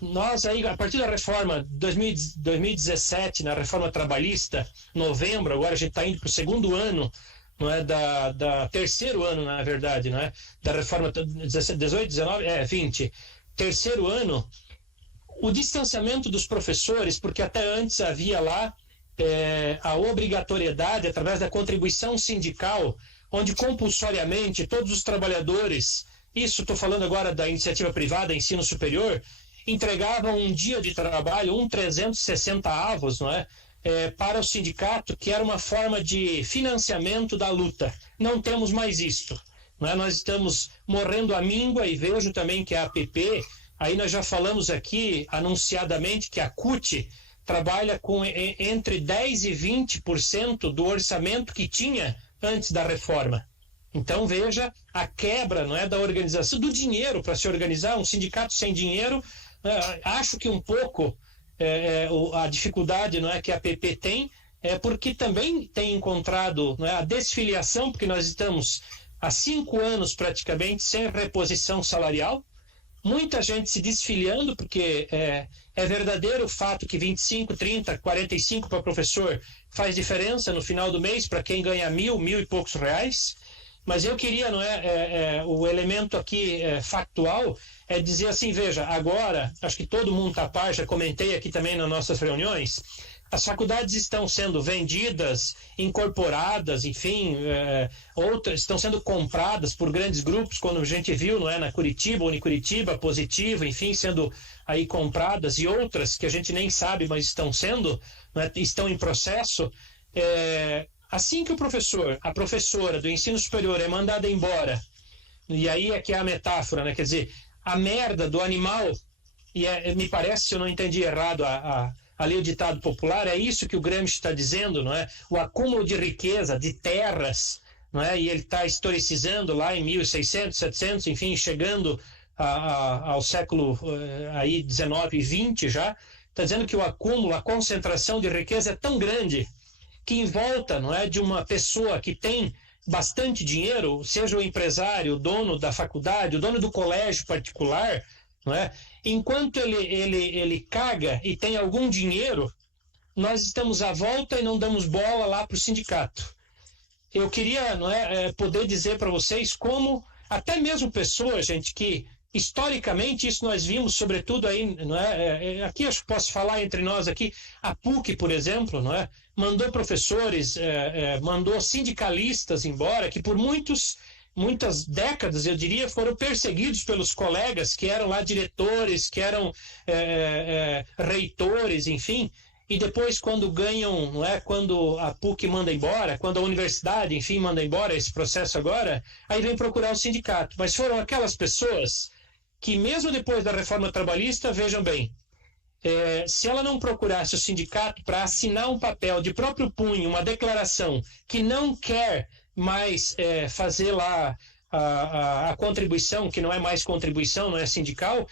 nós aí, a partir da reforma 2017, na reforma trabalhista, novembro, agora a gente está indo para o segundo ano, não é, terceiro ano, na verdade, não é, da reforma 18, 19, 20, terceiro ano, o distanciamento dos professores, porque até antes havia lá a obrigatoriedade, através da contribuição sindical, onde compulsoriamente todos os trabalhadores, isso estou falando agora da iniciativa privada, ensino superior, entregavam um dia de trabalho, 360 avos, não é? Para o sindicato, que era uma forma de financiamento da luta. Não temos mais isto. Não é? Nós estamos morrendo à míngua e vejo também que a APP, aí nós já falamos aqui anunciadamente que a CUT trabalha com entre 10% e 20% do orçamento que tinha antes da reforma. Então veja a quebra, não é, da organização, do dinheiro para se organizar, um sindicato sem dinheiro. Acho que um pouco a dificuldade, não é, que a APP tem, porque também tem encontrado, não é, a desfiliação, porque nós estamos há 5 anos praticamente sem reposição salarial, muita gente se desfiliando, porque é verdadeiro o fato que 25, 30, 45 para professor faz diferença no final do mês para quem ganha 1.000 e poucos reais. Mas eu queria, não é, o elemento aqui factual é dizer assim, veja, agora, acho que todo mundo está a par, já comentei aqui também nas nossas reuniões, as faculdades estão sendo vendidas, incorporadas, enfim, outras estão sendo compradas por grandes grupos, quando a gente viu, não é, na Curitiba, Unicuritiba, Positivo, enfim, sendo aí compradas, e outras que a gente nem sabe, mas estão sendo, não é, estão em processo. Assim que a professora do ensino superior é mandada embora, e aí é que é a metáfora, né? Quer dizer, a merda do animal, e me parece, se eu não entendi errado ali o ditado popular, é isso que o Gramsci está dizendo, não é? O acúmulo de riqueza, de terras, não é? E ele está historicizando lá em 1600, 700, enfim, chegando ao século aí 19 e 20 já, está dizendo que o acúmulo, a concentração de riqueza é tão grande que em volta, não é, de uma pessoa que tem bastante dinheiro, seja o empresário, o dono da faculdade, o dono do colégio particular, não é? Enquanto ele caga e tem algum dinheiro, nós estamos à volta e não damos bola lá para o sindicato. Eu queria, não é, poder dizer para vocês como até mesmo pessoas, gente, que historicamente isso nós vimos, sobretudo aí, não é? Aqui eu posso falar entre nós aqui, a PUC, por exemplo, não é? Mandou professores, mandou sindicalistas embora, que por muitas décadas, eu diria, foram perseguidos pelos colegas que eram lá diretores, que eram reitores, enfim. E depois, quando ganham, não é? Quando a PUC manda embora, quando a universidade, enfim, manda embora esse processo agora, aí vem procurar o sindicato. Mas foram aquelas pessoas que, mesmo depois da reforma trabalhista, vejam bem, se ela não procurasse o sindicato para assinar um papel de próprio punho, uma declaração que não quer mais fazer lá a contribuição, que não é mais contribuição, não é sindical,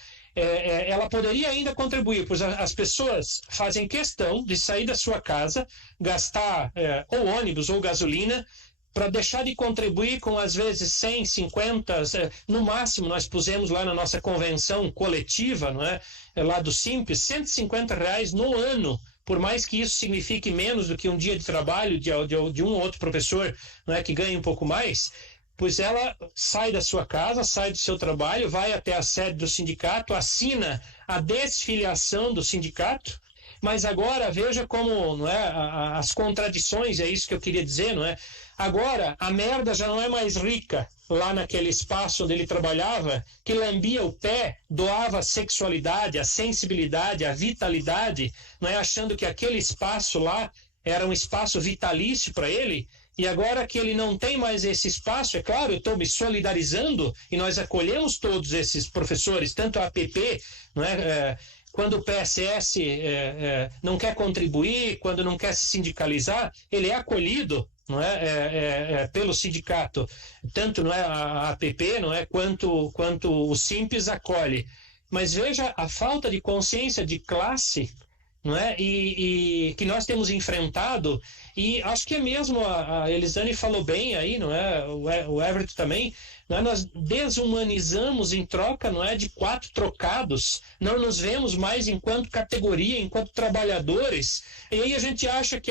ela poderia ainda contribuir, pois as pessoas fazem questão de sair da sua casa, gastar ou ônibus ou gasolina, para deixar de contribuir com, às vezes, 100, 50, no máximo nós pusemos lá na nossa convenção coletiva, não é? Lá do Simples, R$150 no ano, por mais que isso signifique menos do que um dia de trabalho de um ou outro professor, não é, que ganha um pouco mais, pois ela sai da sua casa, sai do seu trabalho, vai até a sede do sindicato, assina a desfiliação do sindicato, mas agora veja como, não é, as contradições, é isso que eu queria dizer, não é? Agora a merda já não é mais rica lá naquele espaço onde ele trabalhava, que lambia o pé, doava a sexualidade, a sensibilidade, a vitalidade, não é, achando que aquele espaço lá era um espaço vitalício para ele. E agora que ele não tem mais esse espaço, é claro, eu estou me solidarizando e nós acolhemos todos esses professores, tanto a APP, não é, quando o PSS não quer contribuir, quando não quer se sindicalizar, ele é acolhido, não é, pelo sindicato, tanto não é a APP, não é, quanto o Simples acolhe. Mas veja a falta de consciência de classe, não é, e que nós temos enfrentado. E acho que é mesmo a Elisane falou bem aí, não é? O Everett também, não é? Nós desumanizamos em troca, não é, de 4 trocados, não nos vemos mais enquanto categoria, enquanto trabalhadores, e aí a gente acha que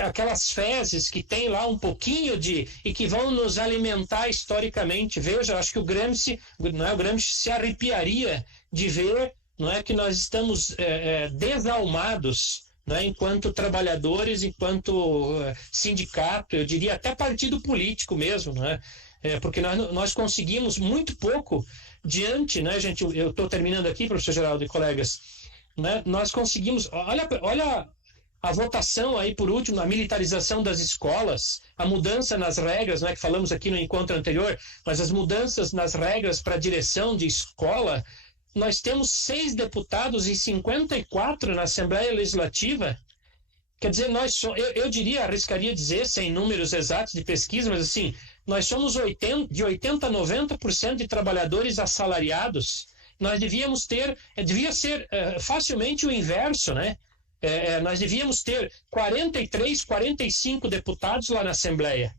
aquelas fezes que tem lá um pouquinho e que vão nos alimentar historicamente. Veja, acho que o Gramsci se arrepiaria de ver, não é, que nós estamos desalmados, né, enquanto trabalhadores, enquanto sindicato, eu diria até partido político mesmo, né, porque nós conseguimos muito pouco diante, né, gente, eu estou terminando aqui, professor Geraldo e colegas, né, nós conseguimos, olha a votação aí, por último, a militarização das escolas, a mudança nas regras, né, que falamos aqui no encontro anterior, mas as mudanças nas regras para a direção de escola. Nós temos 6 deputados e 54 na Assembleia Legislativa. Quer dizer, eu diria, arriscaria dizer, sem números exatos de pesquisa, mas assim, nós somos de 80% a 90% de trabalhadores assalariados. Nós devia ser facilmente o inverso, né? Nós devíamos ter 43, 45 deputados lá na Assembleia.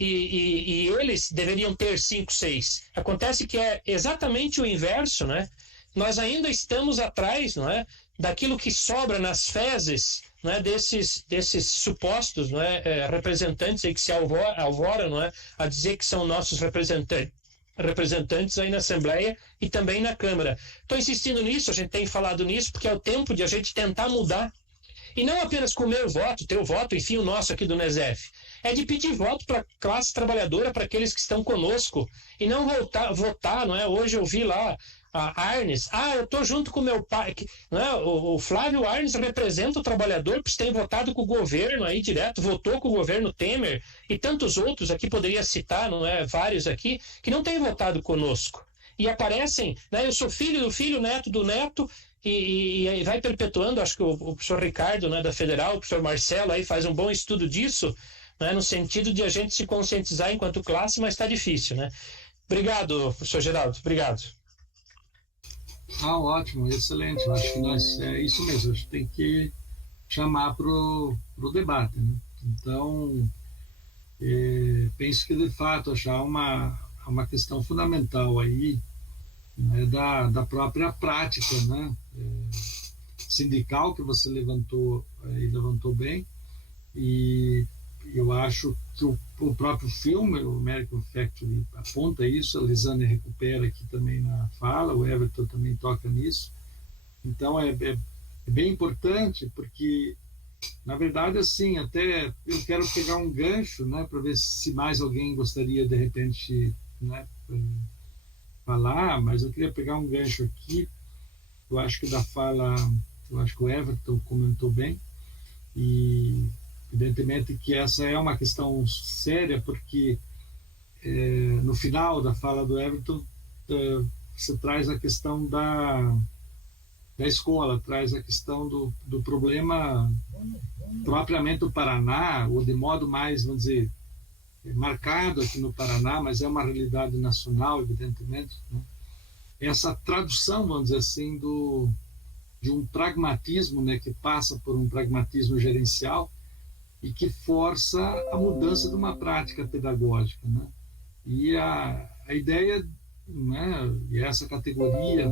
E eles deveriam ter 5, 6. Acontece que é exatamente o inverso, né? Nós ainda estamos atrás, não é, daquilo que sobra nas fezes, não é, desses supostos, não é, representantes aí que se alvoram, não é, a dizer que são nossos representantes aí na Assembleia e também na Câmara. Estou insistindo nisso, a gente tem falado nisso, porque é o tempo de a gente tentar mudar. E não apenas com o meu voto, teu voto, enfim, o nosso aqui do NESEF. É de pedir voto para a classe trabalhadora, para aqueles que estão conosco, e não votar, não é? Hoje eu vi lá a Arnes, eu estou junto com meu pai, não é? O Flávio Arnes representa o trabalhador, porque tem votado com o governo aí direto, votou com o governo Temer, e tantos outros aqui, poderia citar, não é? Vários aqui, que não têm votado conosco. E aparecem, né? Eu sou filho do filho, neto do neto, e vai perpetuando. Acho que o professor Ricardo, né, da Federal, o professor Marcelo aí faz um bom estudo disso, né, no sentido de a gente se conscientizar enquanto classe, mas está difícil, né? Obrigado, professor Geraldo, obrigado. Ótimo, excelente. Eu acho que é isso mesmo, a gente tem que chamar para o debate, né? Então, penso que, de fato, achar uma questão fundamental aí, né, da própria prática, né, sindical, que você levantou e levantou bem, e eu acho que o próprio filme, o American Factory, aponta isso, a Lisane recupera aqui também na fala, o Everton também toca nisso. Então, é bem importante, porque, na verdade, assim, até eu quero pegar um gancho, né, para ver se mais alguém gostaria, de repente, né, falar, mas eu queria pegar um gancho aqui, eu acho que da fala, eu acho que o Everton comentou bem, e evidentemente que essa é uma questão séria, porque no final da fala do Everton você traz a questão da escola, traz a questão do problema propriamente do Paraná, ou de modo mais, vamos dizer, marcado aqui no Paraná, mas é uma realidade nacional, evidentemente, né? Essa tradução, vamos dizer assim, de um pragmatismo, né, que passa por um pragmatismo gerencial e que força a mudança de uma prática pedagógica, né? E a ideia, né, e essa categoria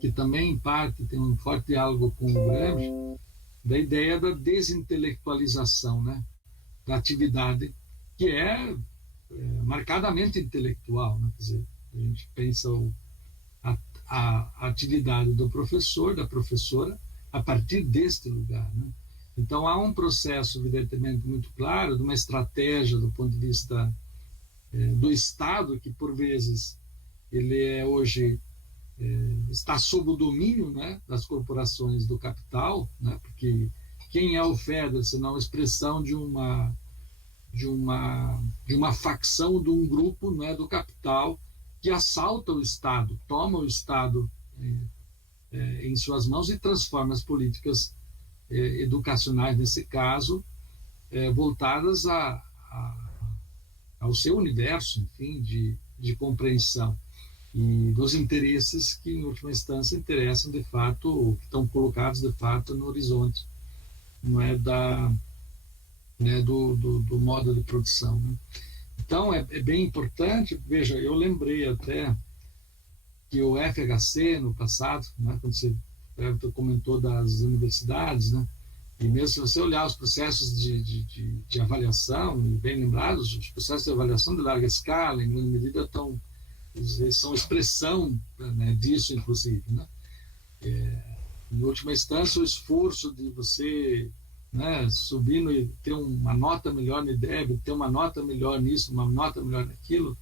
que também, em parte, tem um forte diálogo com o Gramsci, da ideia da desintelectualização, né, da atividade, que é marcadamente intelectual, né? Quer dizer, a gente pensa a atividade do professor, da professora, a partir deste lugar, né? Então, há um processo, evidentemente, muito claro, de uma estratégia do ponto de vista do Estado, que, por vezes, ele hoje está sob o domínio, né, das corporações do capital, né, porque quem é o FEDER, senão a expressão de uma facção, de um grupo, né, do capital, que assalta o Estado, toma o Estado em suas mãos e transforma as políticas educacionais, nesse caso, voltadas ao seu universo, enfim, de compreensão, e dos interesses que, em última instância, interessam, de fato, ou que estão colocados, de fato, no horizonte, não é do modo de produção, né? Então, é bem importante. Veja, eu lembrei até que o FHC, no passado, né, quando você comentou das universidades, né, e mesmo se você olhar os processos de avaliação, e bem lembrados, os processos de avaliação de larga escala, em grande medida, são expressão, né, disso, inclusive, né? Em última instância, o esforço de você, né, subindo e ter uma nota melhor no IDEB, ter uma nota melhor nisso, uma nota melhor naquilo,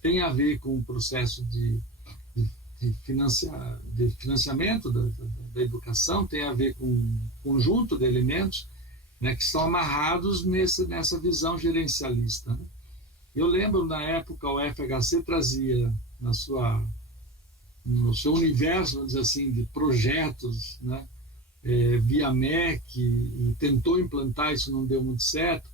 tem a ver com o processo de financiamento da educação, tem a ver com um conjunto de elementos, né, que são amarrados nessa visão gerencialista, né? Eu lembro, na época, o FHC trazia no seu universo, vamos dizer assim, de projetos, né, via MEC, e tentou implantar, isso não deu muito certo.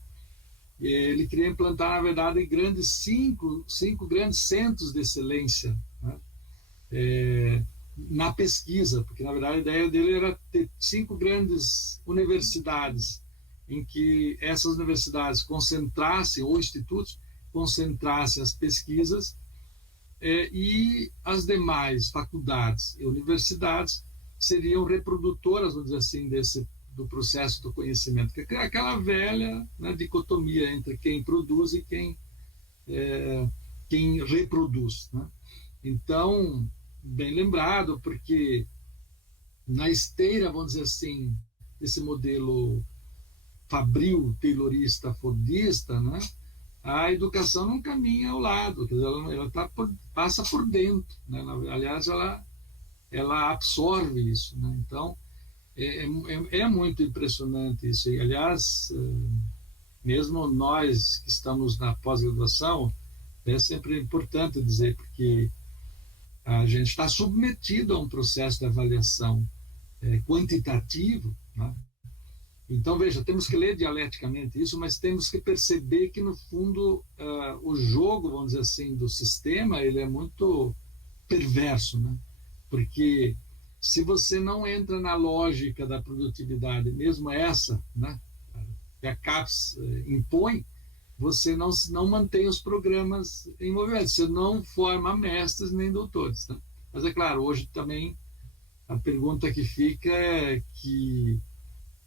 Ele queria implantar, na verdade, cinco grandes centros de excelência, né, na pesquisa, porque, na verdade, a ideia dele era ter 5 grandes universidades, em que essas universidades concentrassem, ou institutos, concentrassem as pesquisas, e as demais faculdades e universidades seriam reprodutoras, vamos dizer assim, do processo do conhecimento, que é aquela velha, né, dicotomia entre quem produz e quem reproduz, né? Então, bem lembrado, porque na esteira, vamos dizer assim, desse modelo fabril, taylorista, fordista, né, a educação não caminha ao lado, quer dizer, ela passa por dentro, né? Aliás, ela absorve isso, né? Então, é muito impressionante isso. E, aliás, mesmo nós que estamos na pós-graduação, é sempre importante dizer, porque a gente está submetido a um processo de avaliação quantitativo, né? Então, veja, temos que ler dialeticamente isso, mas temos que perceber que, no fundo, o jogo, vamos dizer assim, do sistema, ele é muito perverso, né? Porque se você não entra na lógica da produtividade, mesmo essa, né, que a CAPES impõe, você não mantém os programas em movimento, você não forma mestres nem doutores, né? Mas é claro, hoje também a pergunta que fica é que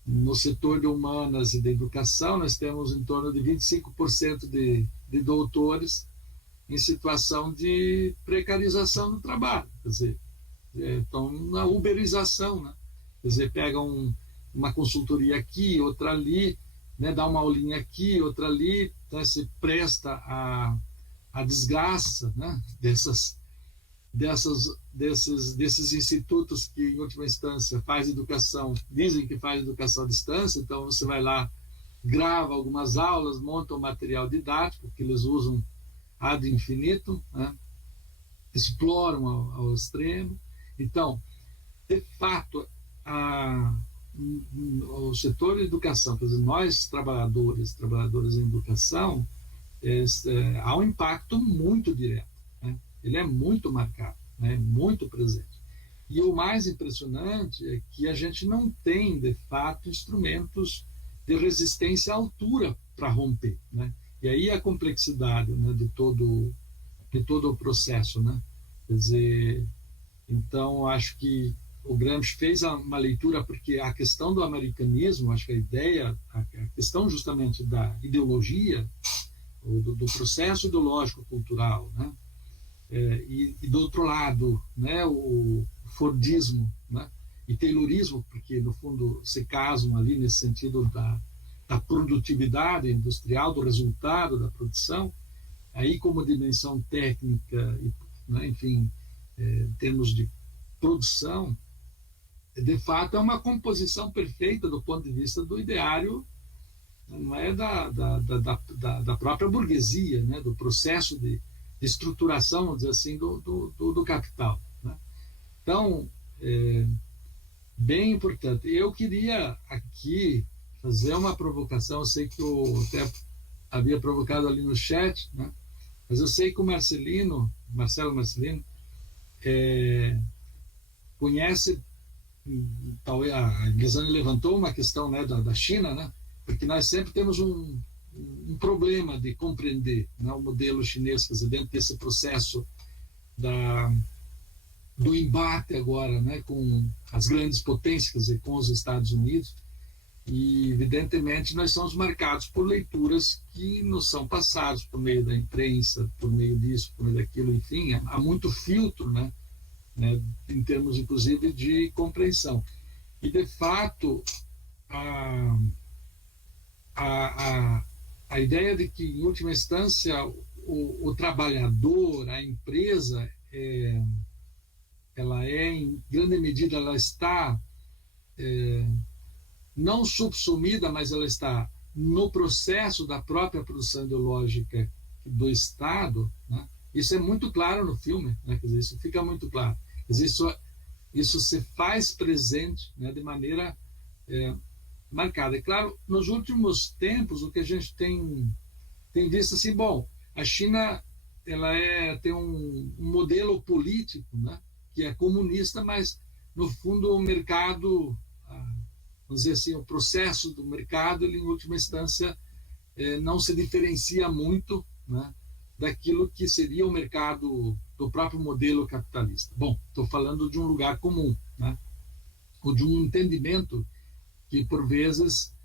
no setor de humanas e de educação nós temos em torno de 25% de doutores em situação de precarização no trabalho, quer dizer, estão na uberização, né? Quer dizer, pegam uma consultoria aqui, outra ali, né? Dá uma aulinha aqui, outra ali, né? Se presta a desgraça, né? desses institutos que, em última instância, faz educação, dizem que faz educação à distância, então você vai lá, grava algumas aulas, monta um material didático que eles usam ad infinitum, né? Exploram ao extremo. Então, de fato, o setor de educação, quer dizer, nós trabalhadoras em educação, há um impacto muito direto, né? Ele é muito marcado, né? Muito presente. E o mais impressionante é que a gente não tem, de fato, instrumentos de resistência à altura para romper, né? E aí a complexidade, né, de todo o processo, né? Quer dizer, então acho que o Gramsci fez uma leitura, porque a questão do americanismo, acho que a questão justamente da ideologia, do processo ideológico cultural, né? E do outro lado, né, o Fordismo, né, e Taylorismo, porque no fundo se casam ali nesse sentido da produtividade industrial, do resultado da produção, aí como dimensão técnica, né, enfim, em termos de produção, de fato é uma composição perfeita do ponto de vista do ideário, não é da própria burguesia, né, do processo de estruturação, vamos dizer assim, do capital, né? Então, bem importante. Eu queria aqui fazer uma provocação, eu sei que eu até havia provocado ali no chat, né? Mas eu sei que o Marcelo Marcelino, conhece, talvez a Elisane levantou uma questão, né, da China, né? Porque nós sempre temos um problema de compreender, né, o modelo chinês, quer dizer, dentro desse processo do embate agora, né, com as grandes potências, quer dizer, com os Estados Unidos, e evidentemente nós somos marcados por leituras que nos são passadas por meio da imprensa, por meio disso, por meio daquilo, enfim, há muito filtro, né, em termos inclusive de compreensão. E de fato a ideia de que, em última instância, o trabalhador, a empresa, ela em grande medida, ela está não subsumida, mas ela está no processo da própria produção ideológica do Estado, né? Isso é muito claro no filme, né? Quer dizer, isso fica muito claro. Quer dizer, isso se faz presente, né, de maneira marcada. É claro, nos últimos tempos, o que a gente tem visto assim, bom, a China ela tem um modelo político, né, que é comunista, mas no fundo o mercado, vamos dizer assim, o processo do mercado, ele em última instância não se diferencia muito, né, daquilo que seria o mercado do próprio modelo capitalista. Bom, estou falando de um lugar comum, né, ou de um entendimento que por vezes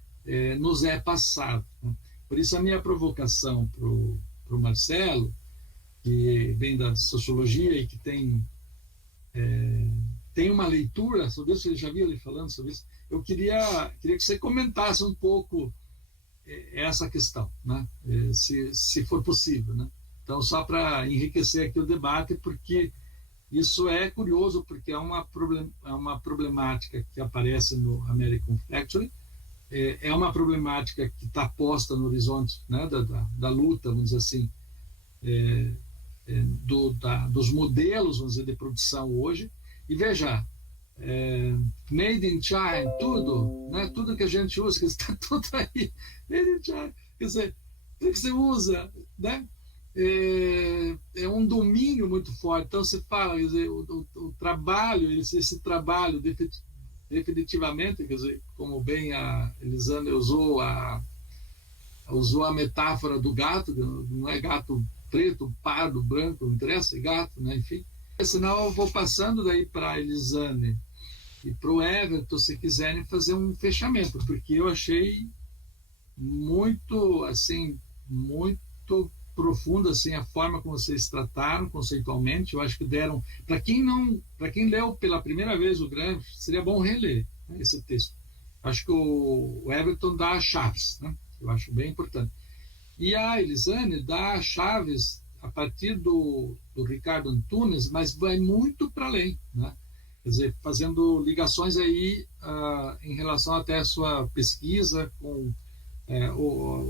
nos é passado, né? Por isso a minha provocação para o Marcelo, que vem da sociologia e que tem uma leitura sobre isso, ele já viu ele falando sobre isso, eu queria que você comentasse um pouco essa questão, né? Se for possível, né? Então, só para enriquecer aqui o debate, porque isso é curioso, porque é uma problemática que aparece no American Factory, é uma problemática que está posta no horizonte, né, da luta, vamos dizer assim, dos modelos, vamos dizer, de produção hoje. E veja, made in China, tudo, né, tudo que a gente usa, que está tudo aí, made in China, quer dizer, tudo que você usa, né, é um domínio muito forte. Então você fala, quer dizer, o trabalho, esse trabalho definitivamente, quer dizer, como bem a Elisane usou a usou a metáfora do gato, não é gato preto, pardo, branco, não interessa, é gato, né? Enfim. Senão eu vou passando daí para a Elisane e para o Everton, se quiserem fazer um fechamento, porque eu achei muito, assim, muito profundo, assim, a forma como vocês trataram conceitualmente. Eu acho que deram, para quem leu pela primeira vez o Gramsci, seria bom reler, né, esse texto. Acho que o Everton dá as chaves, né? Eu acho bem importante. E a Elisane dá as chaves a partir do Ricardo Antunes, mas vai muito para além, né? Quer dizer, fazendo ligações aí em relação até a sua pesquisa com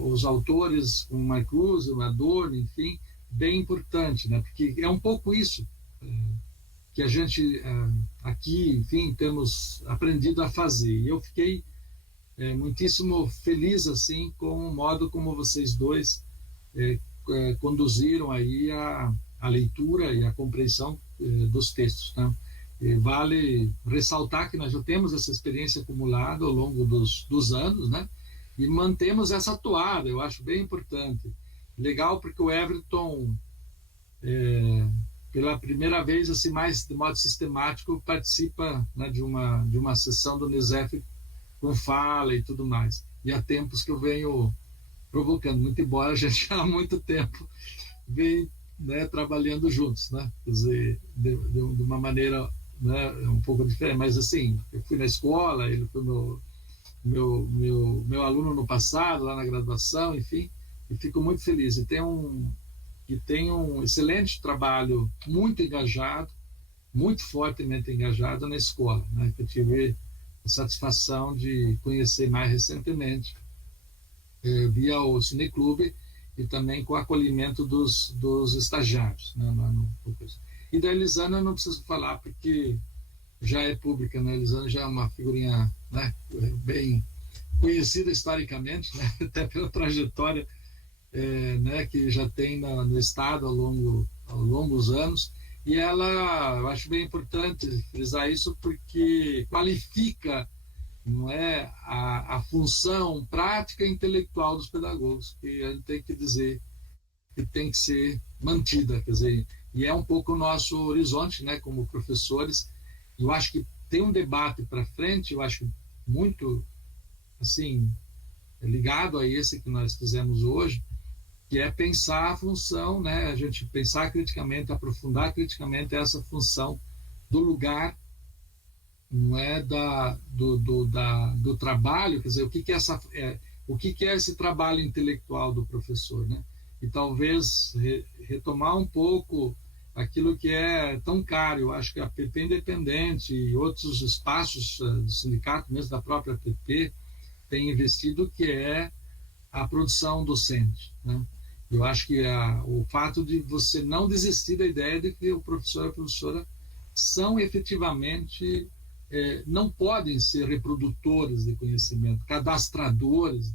os autores, com o Marcuse, o Adorno, enfim, bem importante, né? Porque é um pouco isso que a gente aqui, enfim, temos aprendido a fazer. E eu fiquei muitíssimo feliz, assim, com o modo como vocês dois conduziram aí a leitura e a compreensão dos textos, né? Vale ressaltar que nós já temos essa experiência acumulada ao longo dos anos, né? E mantemos essa toada, eu acho bem importante. Legal, porque o Everton, pela primeira vez, assim, mais de modo sistemático, participa, né, de uma sessão do Unicef com fala e tudo mais. E há tempos que eu venho provocando, muito embora a gente há muito tempo vem, né, trabalhando juntos, né? Quer dizer, de uma maneira, né, um pouco diferente, mas assim, eu fui na escola, ele foi meu aluno no passado, lá na graduação, enfim, e fico muito feliz. E tem um excelente trabalho, muito engajado, muito fortemente engajado na escola, né, que eu tive a satisfação de conhecer mais recentemente, via o Cineclube e também com o acolhimento dos estagiários, né, e da Elisane eu não preciso falar, porque já é pública, né? A Elisane já é uma figurinha, né, bem conhecida historicamente, né, até pela trajetória né, que já tem no Estado ao longo dos anos. E ela, eu acho bem importante frisar isso, porque qualifica, não é, a função prática e intelectual dos pedagogos, que a gente tem que dizer que tem que ser mantida, quer dizer, e é um pouco o nosso horizonte, né, como professores. Eu acho que tem um debate para frente, eu acho muito, assim, ligado a esse que nós fizemos hoje, que é pensar a função, né, a gente pensar criticamente, aprofundar criticamente essa função do lugar, não é, do trabalho, quer dizer, o que é esse trabalho intelectual do professor, né? E talvez retomar um pouco aquilo que é tão caro. Eu acho que a PP Independente e outros espaços do sindicato, mesmo da própria PP, têm investido, que é a produção docente, né? Eu acho que o fato de você não desistir da ideia de que o professor e a professora são efetivamente, não podem ser reprodutores de conhecimento, cadastradores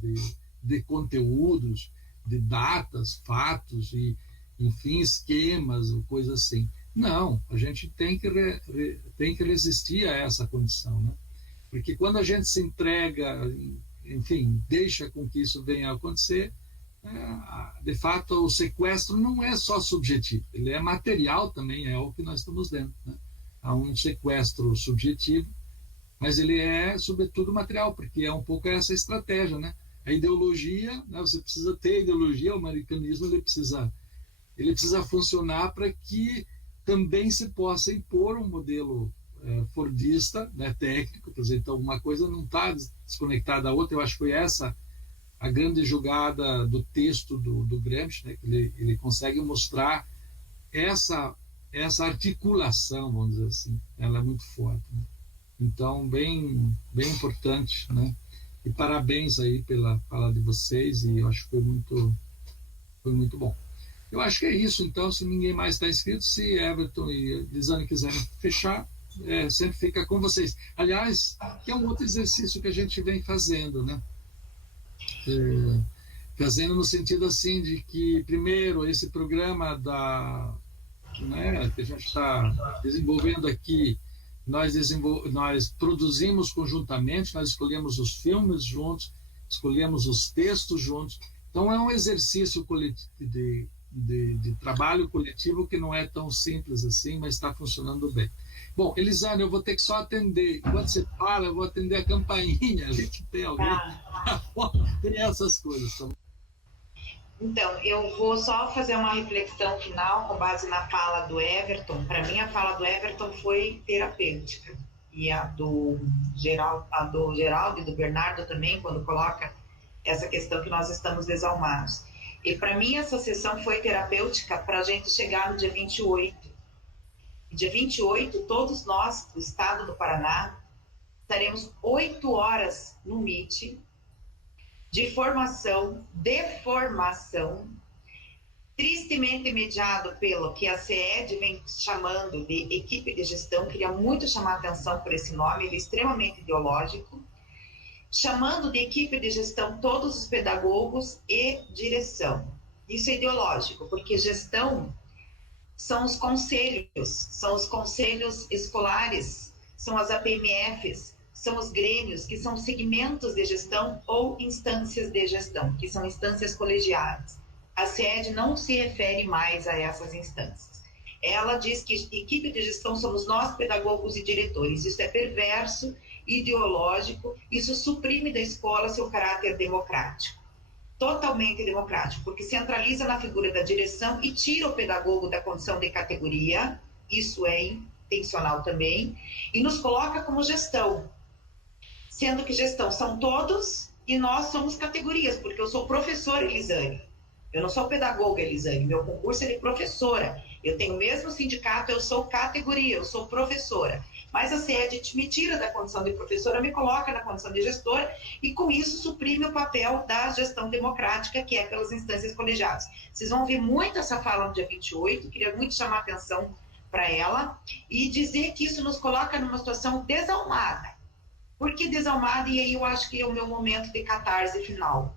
de conteúdos, de datas, fatos e, enfim, esquemas, coisas assim. Não, a gente tem que resistir a essa condição, né? Porque quando a gente se entrega, enfim, deixa com que isso venha a acontecer, de fato, o sequestro não é só subjetivo, ele é material também, é o que nós estamos dentro, né? Há um sequestro subjetivo, mas ele é, sobretudo, material, porque é um pouco essa estratégia, né? A ideologia, né? Você precisa ter ideologia, o americanismo ele precisa funcionar para que também se possa impor um modelo fordista, né, técnico, quer dizer, então uma coisa não está desconectada da outra. Eu acho que foi essa a grande jogada do texto do Gramsci, né, que ele consegue mostrar essa articulação, vamos dizer assim, ela é muito forte, né? Então, bem importante, né? E parabéns aí pela fala de vocês, e eu acho que foi muito bom. Eu acho que é isso, então, se ninguém mais está inscrito, se Everton e Elisane quiserem fechar, sempre fica com vocês. Aliás, que é um outro exercício que a gente vem fazendo, né? Fazendo no sentido assim de que, primeiro, esse programa que a gente está desenvolvendo aqui, nós produzimos conjuntamente, nós escolhemos os filmes juntos, escolhemos os textos juntos, Então, é um exercício de trabalho coletivo que não é tão simples assim, mas está funcionando bem. Bom, Elisane, eu vou ter que só atender. Enquanto você fala, eu vou atender a campainha ali, que tem alguém. Tem essas coisas. Então, eu vou só fazer uma reflexão final com base na fala do Everton. Para mim, a fala do Everton foi terapêutica. E a do Geraldo e do Bernardo também, quando coloca essa questão que nós estamos desalmados. E para mim, essa sessão foi terapêutica para a gente chegar no dia 28. E dia 28, todos nós do estado do Paraná estaremos 8 horas no Meet de formação, tristemente mediado pelo que a CED vem chamando de equipe de gestão. Queria muito chamar a atenção por esse nome, ele é extremamente ideológico, chamando de equipe de gestão todos os pedagogos e direção. Isso é ideológico, porque gestão são os conselhos escolares, são as APMFs, são os grêmios, que são segmentos de gestão ou instâncias de gestão, que são instâncias colegiadas. A CED não se refere mais a essas instâncias. Ela diz que equipe de gestão somos nós, pedagogos e diretores. Isso é perverso, ideológico, isso suprime da escola seu caráter democrático. Totalmente democrático, porque centraliza na figura da direção e tira o pedagogo da condição de categoria, isso é intencional também, e nos coloca como gestão, sendo que gestão são todos e nós somos categorias, porque eu sou professora Elisane, eu não sou pedagoga Elisane, meu concurso é de professora, eu tenho o mesmo sindicato, eu sou categoria, eu sou professora, mas a CED me tira da condição de professora, me coloca na condição de gestora, e com isso suprime o papel da gestão democrática, que é pelas instâncias colegiadas. Vocês vão ouvir muito essa fala no dia 28, queria muito chamar a atenção para ela, e dizer que isso nos coloca numa situação desalmada. Por que desalmada? E aí eu acho que é o meu momento de catarse final.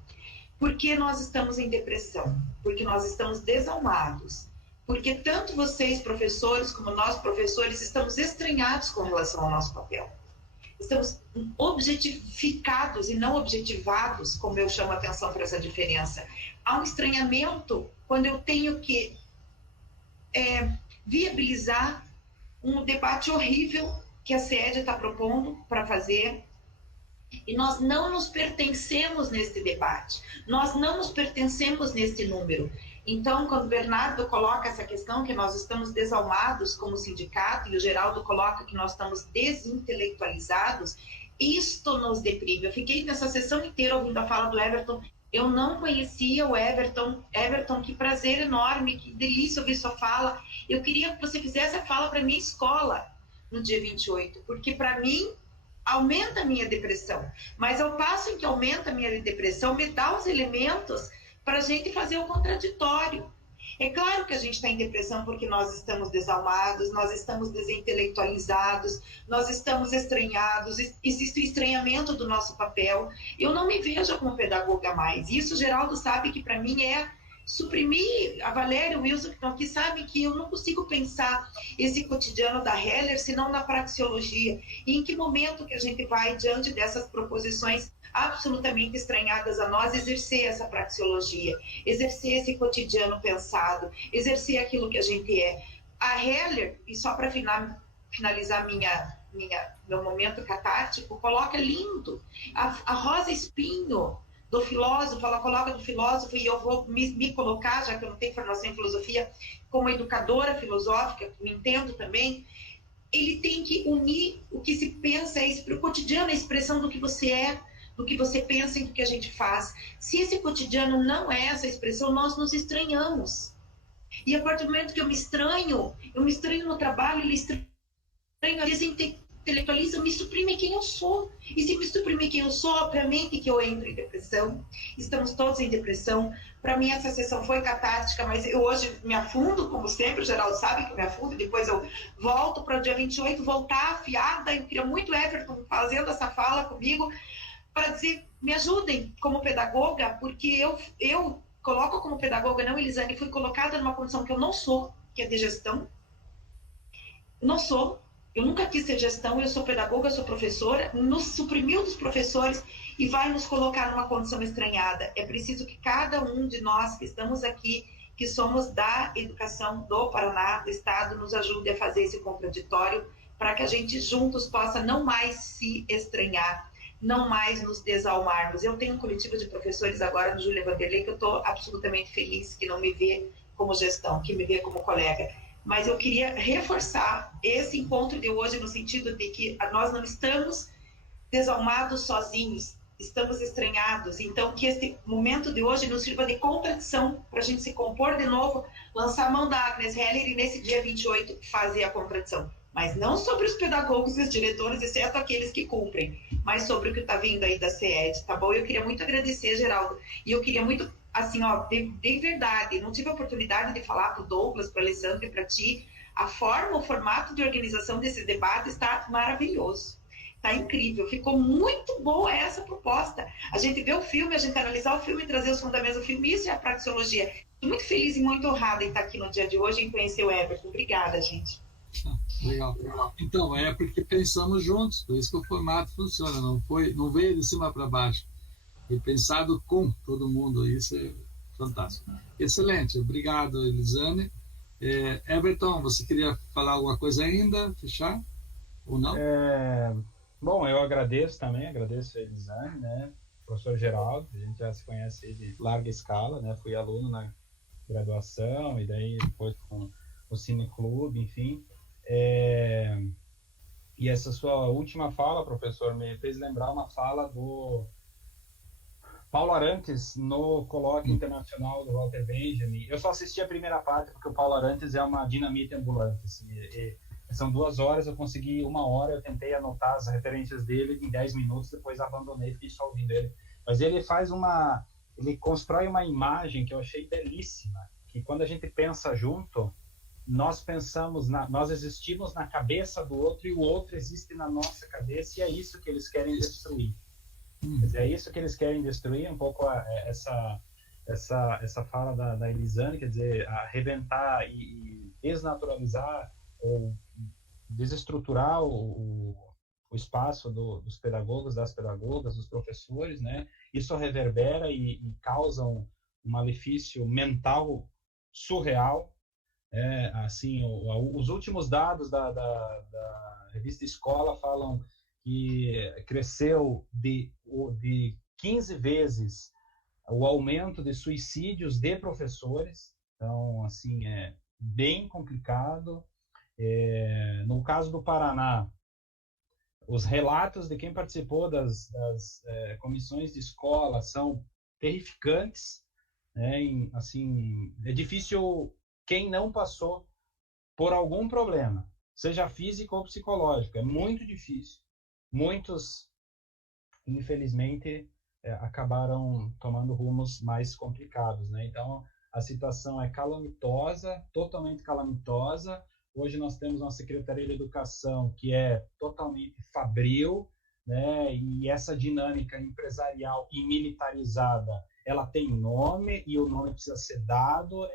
Porque nós estamos em depressão, porque nós estamos desalmados, porque tanto vocês, professores, como nós, professores, estamos estranhados com relação ao nosso papel. Estamos objetificados e não objetivados, como eu chamo a atenção para essa diferença. Há um estranhamento quando eu tenho que viabilizar um debate horrível que a CED está propondo para fazer, e nós não nos pertencemos nesse debate, nós não nos pertencemos nesse número. Então, quando o Bernardo coloca essa questão que nós estamos desalmados como sindicato, e o Geraldo coloca que nós estamos desintelectualizados, isto nos deprime. Eu fiquei nessa sessão inteira ouvindo a fala do Everton, eu não conhecia o Everton. Everton, que prazer enorme, que delícia ouvir sua fala. Eu queria que você fizesse a fala para a minha escola no dia 28, porque para mim aumenta a minha depressão, mas ao passo em que aumenta a minha depressão, me dá os elementos para a gente fazer o contraditório. É claro que a gente está em depressão porque nós estamos desalmados, nós estamos desintelectualizados, nós estamos estranhados, existe o estranhamento do nosso papel. Eu não me vejo como pedagoga mais. Isso o Geraldo sabe que para mim é suprimir. A Valéria, o Wilson que estão aqui sabem que eu não consigo pensar esse cotidiano da Heller senão na praxeologia. E em que momento que a gente vai, diante dessas proposições absolutamente estranhadas a nós, exercer essa praxeologia, exercer esse cotidiano pensado, exercer aquilo que a gente é. A Heller, e só para finalizar meu momento catártico, coloca lindo. A Rosa Espinho, do filósofo, ela coloca do filósofo, e eu vou me colocar, já que eu não tenho formação em filosofia, como educadora filosófica, me entendo também, ele tem que unir o que se pensa, o cotidiano, a expressão do que você é, do que você pensa e do que a gente faz. Se esse cotidiano não é essa expressão, nós nos estranhamos. E a partir do momento que eu me estranho no trabalho, ele estranha, desintelectualiza, me suprime quem eu sou. E se me suprimir quem eu sou, obviamente que eu entro em depressão. Estamos todos em depressão. Para mim, essa sessão foi catártica, mas eu hoje me afundo, como sempre, o Geraldo sabe que eu me afundo, depois eu volto para o dia 28, voltar afiada. Eu queria muito Everton fazendo essa fala comigo, para dizer, me ajudem como pedagoga, porque eu coloco como pedagoga, não, Elisane, fui colocada numa condição que eu não sou, que é de gestão. Não sou. Eu nunca quis ser gestão, eu sou pedagoga, eu sou professora, nos suprimiu dos professores e vai nos colocar numa condição estranhada. É preciso que cada um de nós que estamos aqui, que somos da educação do Paraná, do Estado, nos ajude a fazer esse contraditório para que a gente juntos possa não mais se estranhar, não mais nos desalmarmos. Eu tenho um coletivo de professores agora no Júlia Vanderlei que eu estou absolutamente feliz, que não me vê como gestão, que me vê como colega. Mas eu queria reforçar esse encontro de hoje no sentido de que nós não estamos desalmados sozinhos, estamos estranhados. Então, que esse momento de hoje nos sirva de contradição para a gente se compor de novo, lançar a mão da Agnes Heller e nesse dia 28 fazer a contradição. Mas não sobre os pedagogos e os diretores, exceto aqueles que cumprem, mas sobre o que está vindo aí da CED, tá bom? Eu queria muito agradecer, Geraldo, e eu queria muito, assim, ó, de verdade, não tive a oportunidade de falar para o Douglas, para o Alessandro e para ti, a forma, o formato de organização desse debate está maravilhoso, está incrível, ficou muito boa essa proposta. A gente vê o filme, a gente analisar o filme, trazer os fundamentos do filme, isso é a praxeologia. Estou muito feliz e muito honrada em estar aqui no dia de hoje e em conhecer o Everton. Obrigada, gente. Legal. Então, é porque pensamos juntos, por isso que o formato funciona, não veio de cima para baixo, foi pensado com todo mundo, isso é fantástico. Excelente, obrigado, Elisane. Everton, você queria falar alguma coisa ainda, fechar, ou não? Bom, eu agradeço também, agradeço a Elisane, né, professor Geraldo, a gente já se conhece de larga escala, né, fui aluno na graduação, e daí depois com o Cineclube, enfim. E essa sua última fala, professor, me fez lembrar uma fala do Paulo Arantes no colóquio internacional do Walter Benjamin. Eu só assisti a primeira parte porque o Paulo Arantes é uma dinamite ambulante. Assim, são 2 horas, eu consegui 1 hora, eu tentei anotar as referências dele em 10 minutos, depois abandonei, fiquei só ouvindo ele. Mas ele ele constrói uma imagem que eu achei belíssima, que quando a gente pensa junto, nós existimos na cabeça do outro e o outro existe na nossa cabeça, e é isso que eles querem destruir. É isso que eles querem destruir, um pouco essa fala da Elisane, quer dizer, arrebentar e desnaturalizar ou desestruturar o espaço dos pedagogos, das pedagogas, dos professores, né? Isso reverbera e causa um malefício mental surreal. Assim, os últimos dados da revista Escola falam que cresceu de 15 vezes o aumento de suicídios de professores. Então, assim, é bem complicado. No caso do Paraná, os relatos de quem participou das comissões de escola são terrificantes, né? Assim, é difícil quem não passou por algum problema, seja físico ou psicológico, é muito difícil. Muitos, infelizmente, acabaram tomando rumos mais complicados, né? Então, a situação é calamitosa, totalmente calamitosa. Hoje nós temos uma Secretaria de Educação que é totalmente fabril, né? E essa dinâmica empresarial e militarizada, ela tem nome, e o nome precisa ser dado,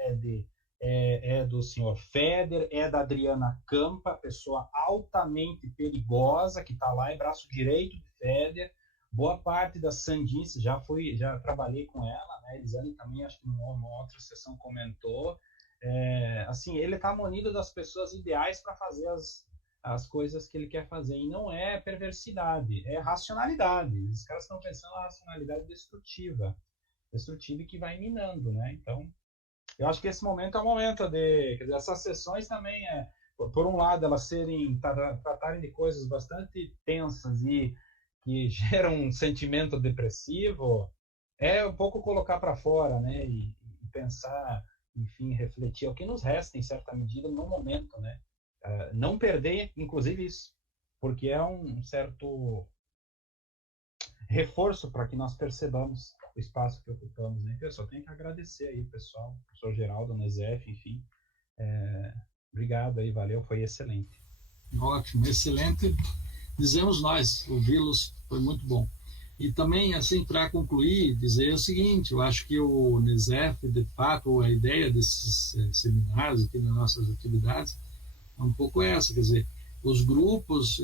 é do senhor Feder, é da Adriana Campa, pessoa altamente perigosa, que está lá, é braço direito de Feder. Boa parte das sandices, já trabalhei com ela, né? Elisane também, acho que numa outra sessão comentou. Assim, ele está munido das pessoas ideais para fazer as coisas que ele quer fazer, e não é perversidade, é racionalidade. Os caras estão pensando na racionalidade destrutiva e que vai minando, né? Então, eu acho que esse momento é um momento quer dizer, essas sessões também por um lado, elas tratarem de coisas bastante tensas e que geram um sentimento depressivo, é um pouco colocar para fora, né? E pensar, enfim, refletir. É o que nos resta, em certa medida, no momento, né? Não perder, inclusive, isso, porque é um certo reforço para que nós percebamos o espaço que ocupamos, né? Eu só tenho que agradecer aí, pessoal, o professor Geraldo, Nesef, enfim. Obrigado aí, valeu, foi excelente. Ótimo, excelente. Dizemos nós, ouvi-los foi muito bom. E também, assim, para concluir, dizer o seguinte, eu acho que o Nesef, de fato, a ideia desses seminários aqui nas nossas atividades é um pouco essa, quer dizer, os grupos,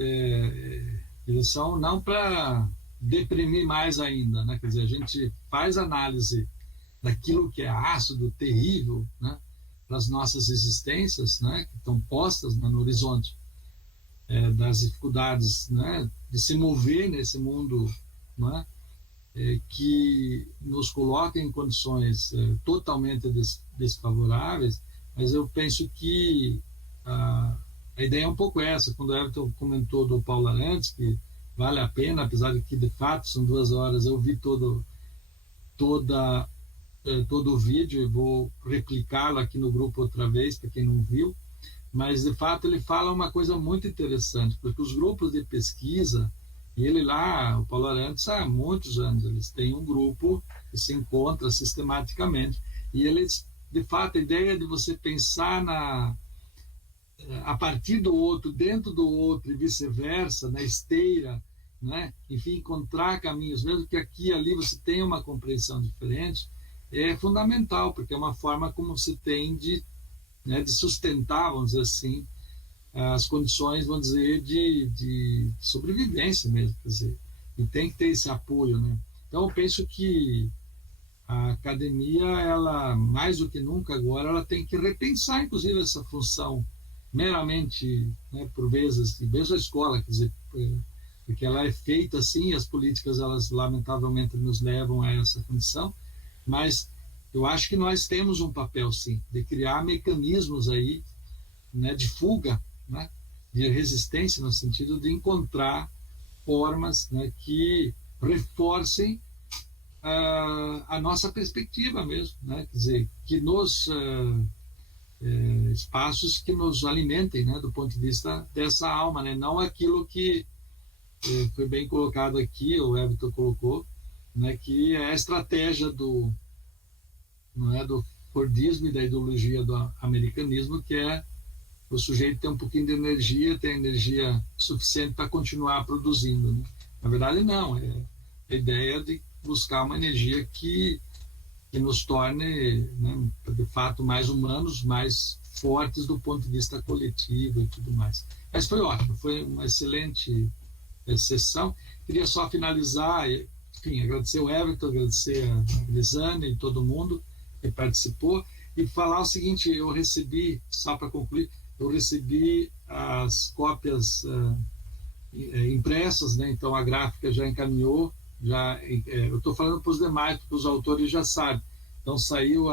eles são não para deprimir mais ainda, né? Quer dizer, a gente faz análise daquilo que é ácido, terrível, né? Para as nossas existências, né? Que estão postas, né, no horizonte, das dificuldades, né? De se mover nesse mundo, né? Que nos coloca em condições totalmente desfavoráveis, mas eu penso que a ideia é um pouco essa. Quando o Everton comentou do Paulo Arantes, que vale a pena, apesar de que de fato são 2 horas, eu vi todo o vídeo e vou replicá-lo aqui no grupo outra vez, para quem não viu, mas de fato ele fala uma coisa muito interessante, porque os grupos de pesquisa, e ele lá, o Paulo Arantes, há muitos anos, eles têm um grupo que se encontra sistematicamente, e eles, de fato, a ideia de você pensar a partir do outro, dentro do outro e vice-versa, na esteira, né? Enfim, encontrar caminhos, mesmo que aqui e ali você tenha uma compreensão diferente, é fundamental, porque é uma forma como você tem de sustentar, vamos dizer assim, as condições, vamos dizer, de sobrevivência mesmo, quer dizer, e tem que ter esse apoio, né? Então, eu penso que a academia, ela, mais do que nunca agora, ela tem que repensar, inclusive, essa função meramente, né, por vezes, e mesmo a escola, quer dizer, porque ela é feita assim, as políticas, elas, lamentavelmente, nos levam a essa condição, mas eu acho que nós temos um papel, sim, de criar mecanismos aí, né, de fuga, né, de resistência, no sentido de encontrar formas, né, que reforcem a nossa perspectiva mesmo, né, quer dizer, que nos espaços que nos alimentem, né, do ponto de vista dessa alma, né, não aquilo que foi bem colocado aqui, o Everton colocou, né, que é a estratégia do Fordismo e da ideologia do americanismo, que é o sujeito ter um pouquinho de energia, ter energia suficiente para continuar produzindo, né? Na verdade, não. É a ideia de buscar uma energia que nos torne, né, de fato, mais humanos, mais fortes do ponto de vista coletivo e tudo mais. Mas foi ótimo, foi uma excelente sessão. Queria só finalizar, enfim, agradecer o Everton, agradecer a Elisane e todo mundo que participou, e falar o seguinte: eu recebi, só para concluir, eu recebi as cópias impressas, né? Então a gráfica já encaminhou, eu estou falando para os demais, porque os autores já sabem. Então saiu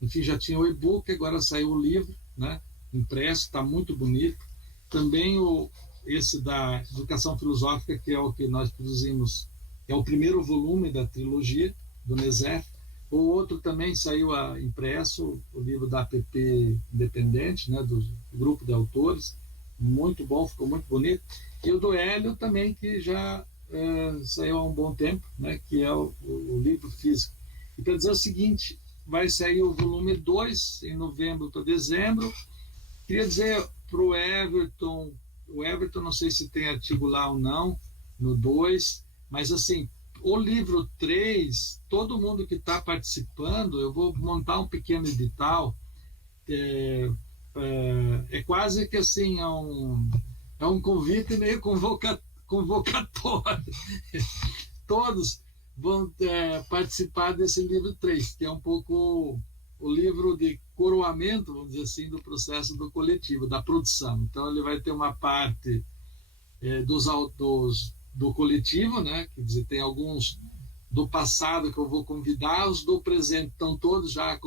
enfim, já tinha o e-book, agora saiu o livro, né? Impresso, está muito bonito. Também esse da Educação Filosófica, que é o que nós produzimos, é o primeiro volume da trilogia do NESEF. O outro também saiu impresso, o livro da APP Independente, né, do grupo de autores, muito bom, ficou muito bonito. E o do Hélio também, que já saiu há um bom tempo, né, que é o livro físico. E para dizer o seguinte, vai sair o volume 2 em novembro para dezembro. Queria dizer para o Everton, não sei se tem artigo lá ou não, no 2, mas assim, o livro 3, todo mundo que está participando, eu vou montar um pequeno edital, é quase que assim, é um convite meio convocatório. Todos vão participar desse livro 3, que é um pouco o livro de coroamento, vamos dizer assim, do processo do coletivo, da produção. Então ele vai ter uma parte do coletivo, né? Quer dizer, tem alguns do passado que eu vou convidar, os do presente estão todos já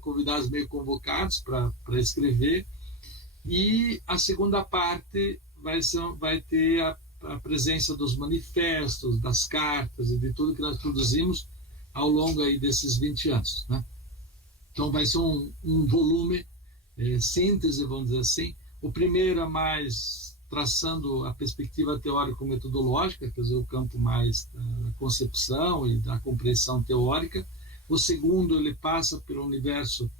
convidados, meio convocados para escrever, e a segunda parte vai ter a presença dos manifestos, das cartas e de tudo que nós produzimos ao longo aí desses 20 anos, né? Então vai ser um volume síntese, vamos dizer assim. O primeiro é mais traçando a perspectiva teórico-metodológica, quer dizer, o campo mais da concepção e da compreensão teórica. O segundo, ele passa pelo universo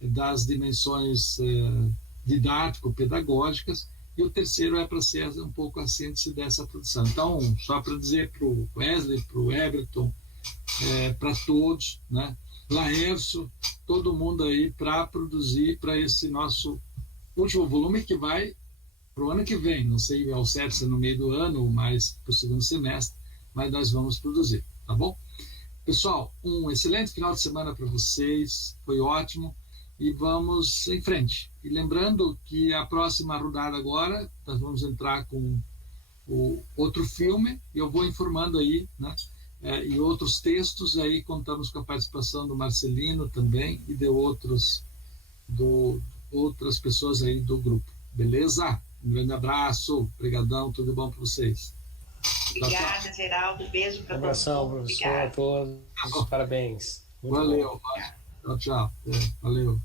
das dimensões didático-pedagógicas, e o terceiro é para ser um pouco a síntese dessa produção. Então, só para dizer para o Wesley, para o Everton, para todos, né? Laércio, todo mundo aí, para produzir para esse nosso último volume, que vai para o ano que vem. Não sei ao certo se é no meio do ano ou mais para o segundo semestre, mas nós vamos produzir, tá bom? Pessoal, um excelente final de semana para vocês, foi ótimo, e vamos em frente. E lembrando que a próxima rodada agora, nós vamos entrar com o outro filme, e eu vou informando aí, né? E outros textos, aí contamos com a participação do Marcelino também, e de outras pessoas aí do grupo. Beleza? Um grande abraço, obrigadão, tudo bom para vocês. Obrigada, tchau. Geraldo, beijo para todos. Abração, professor, a todos, parabéns. Muito Valeu, bom. tchau, tchau. Valeu.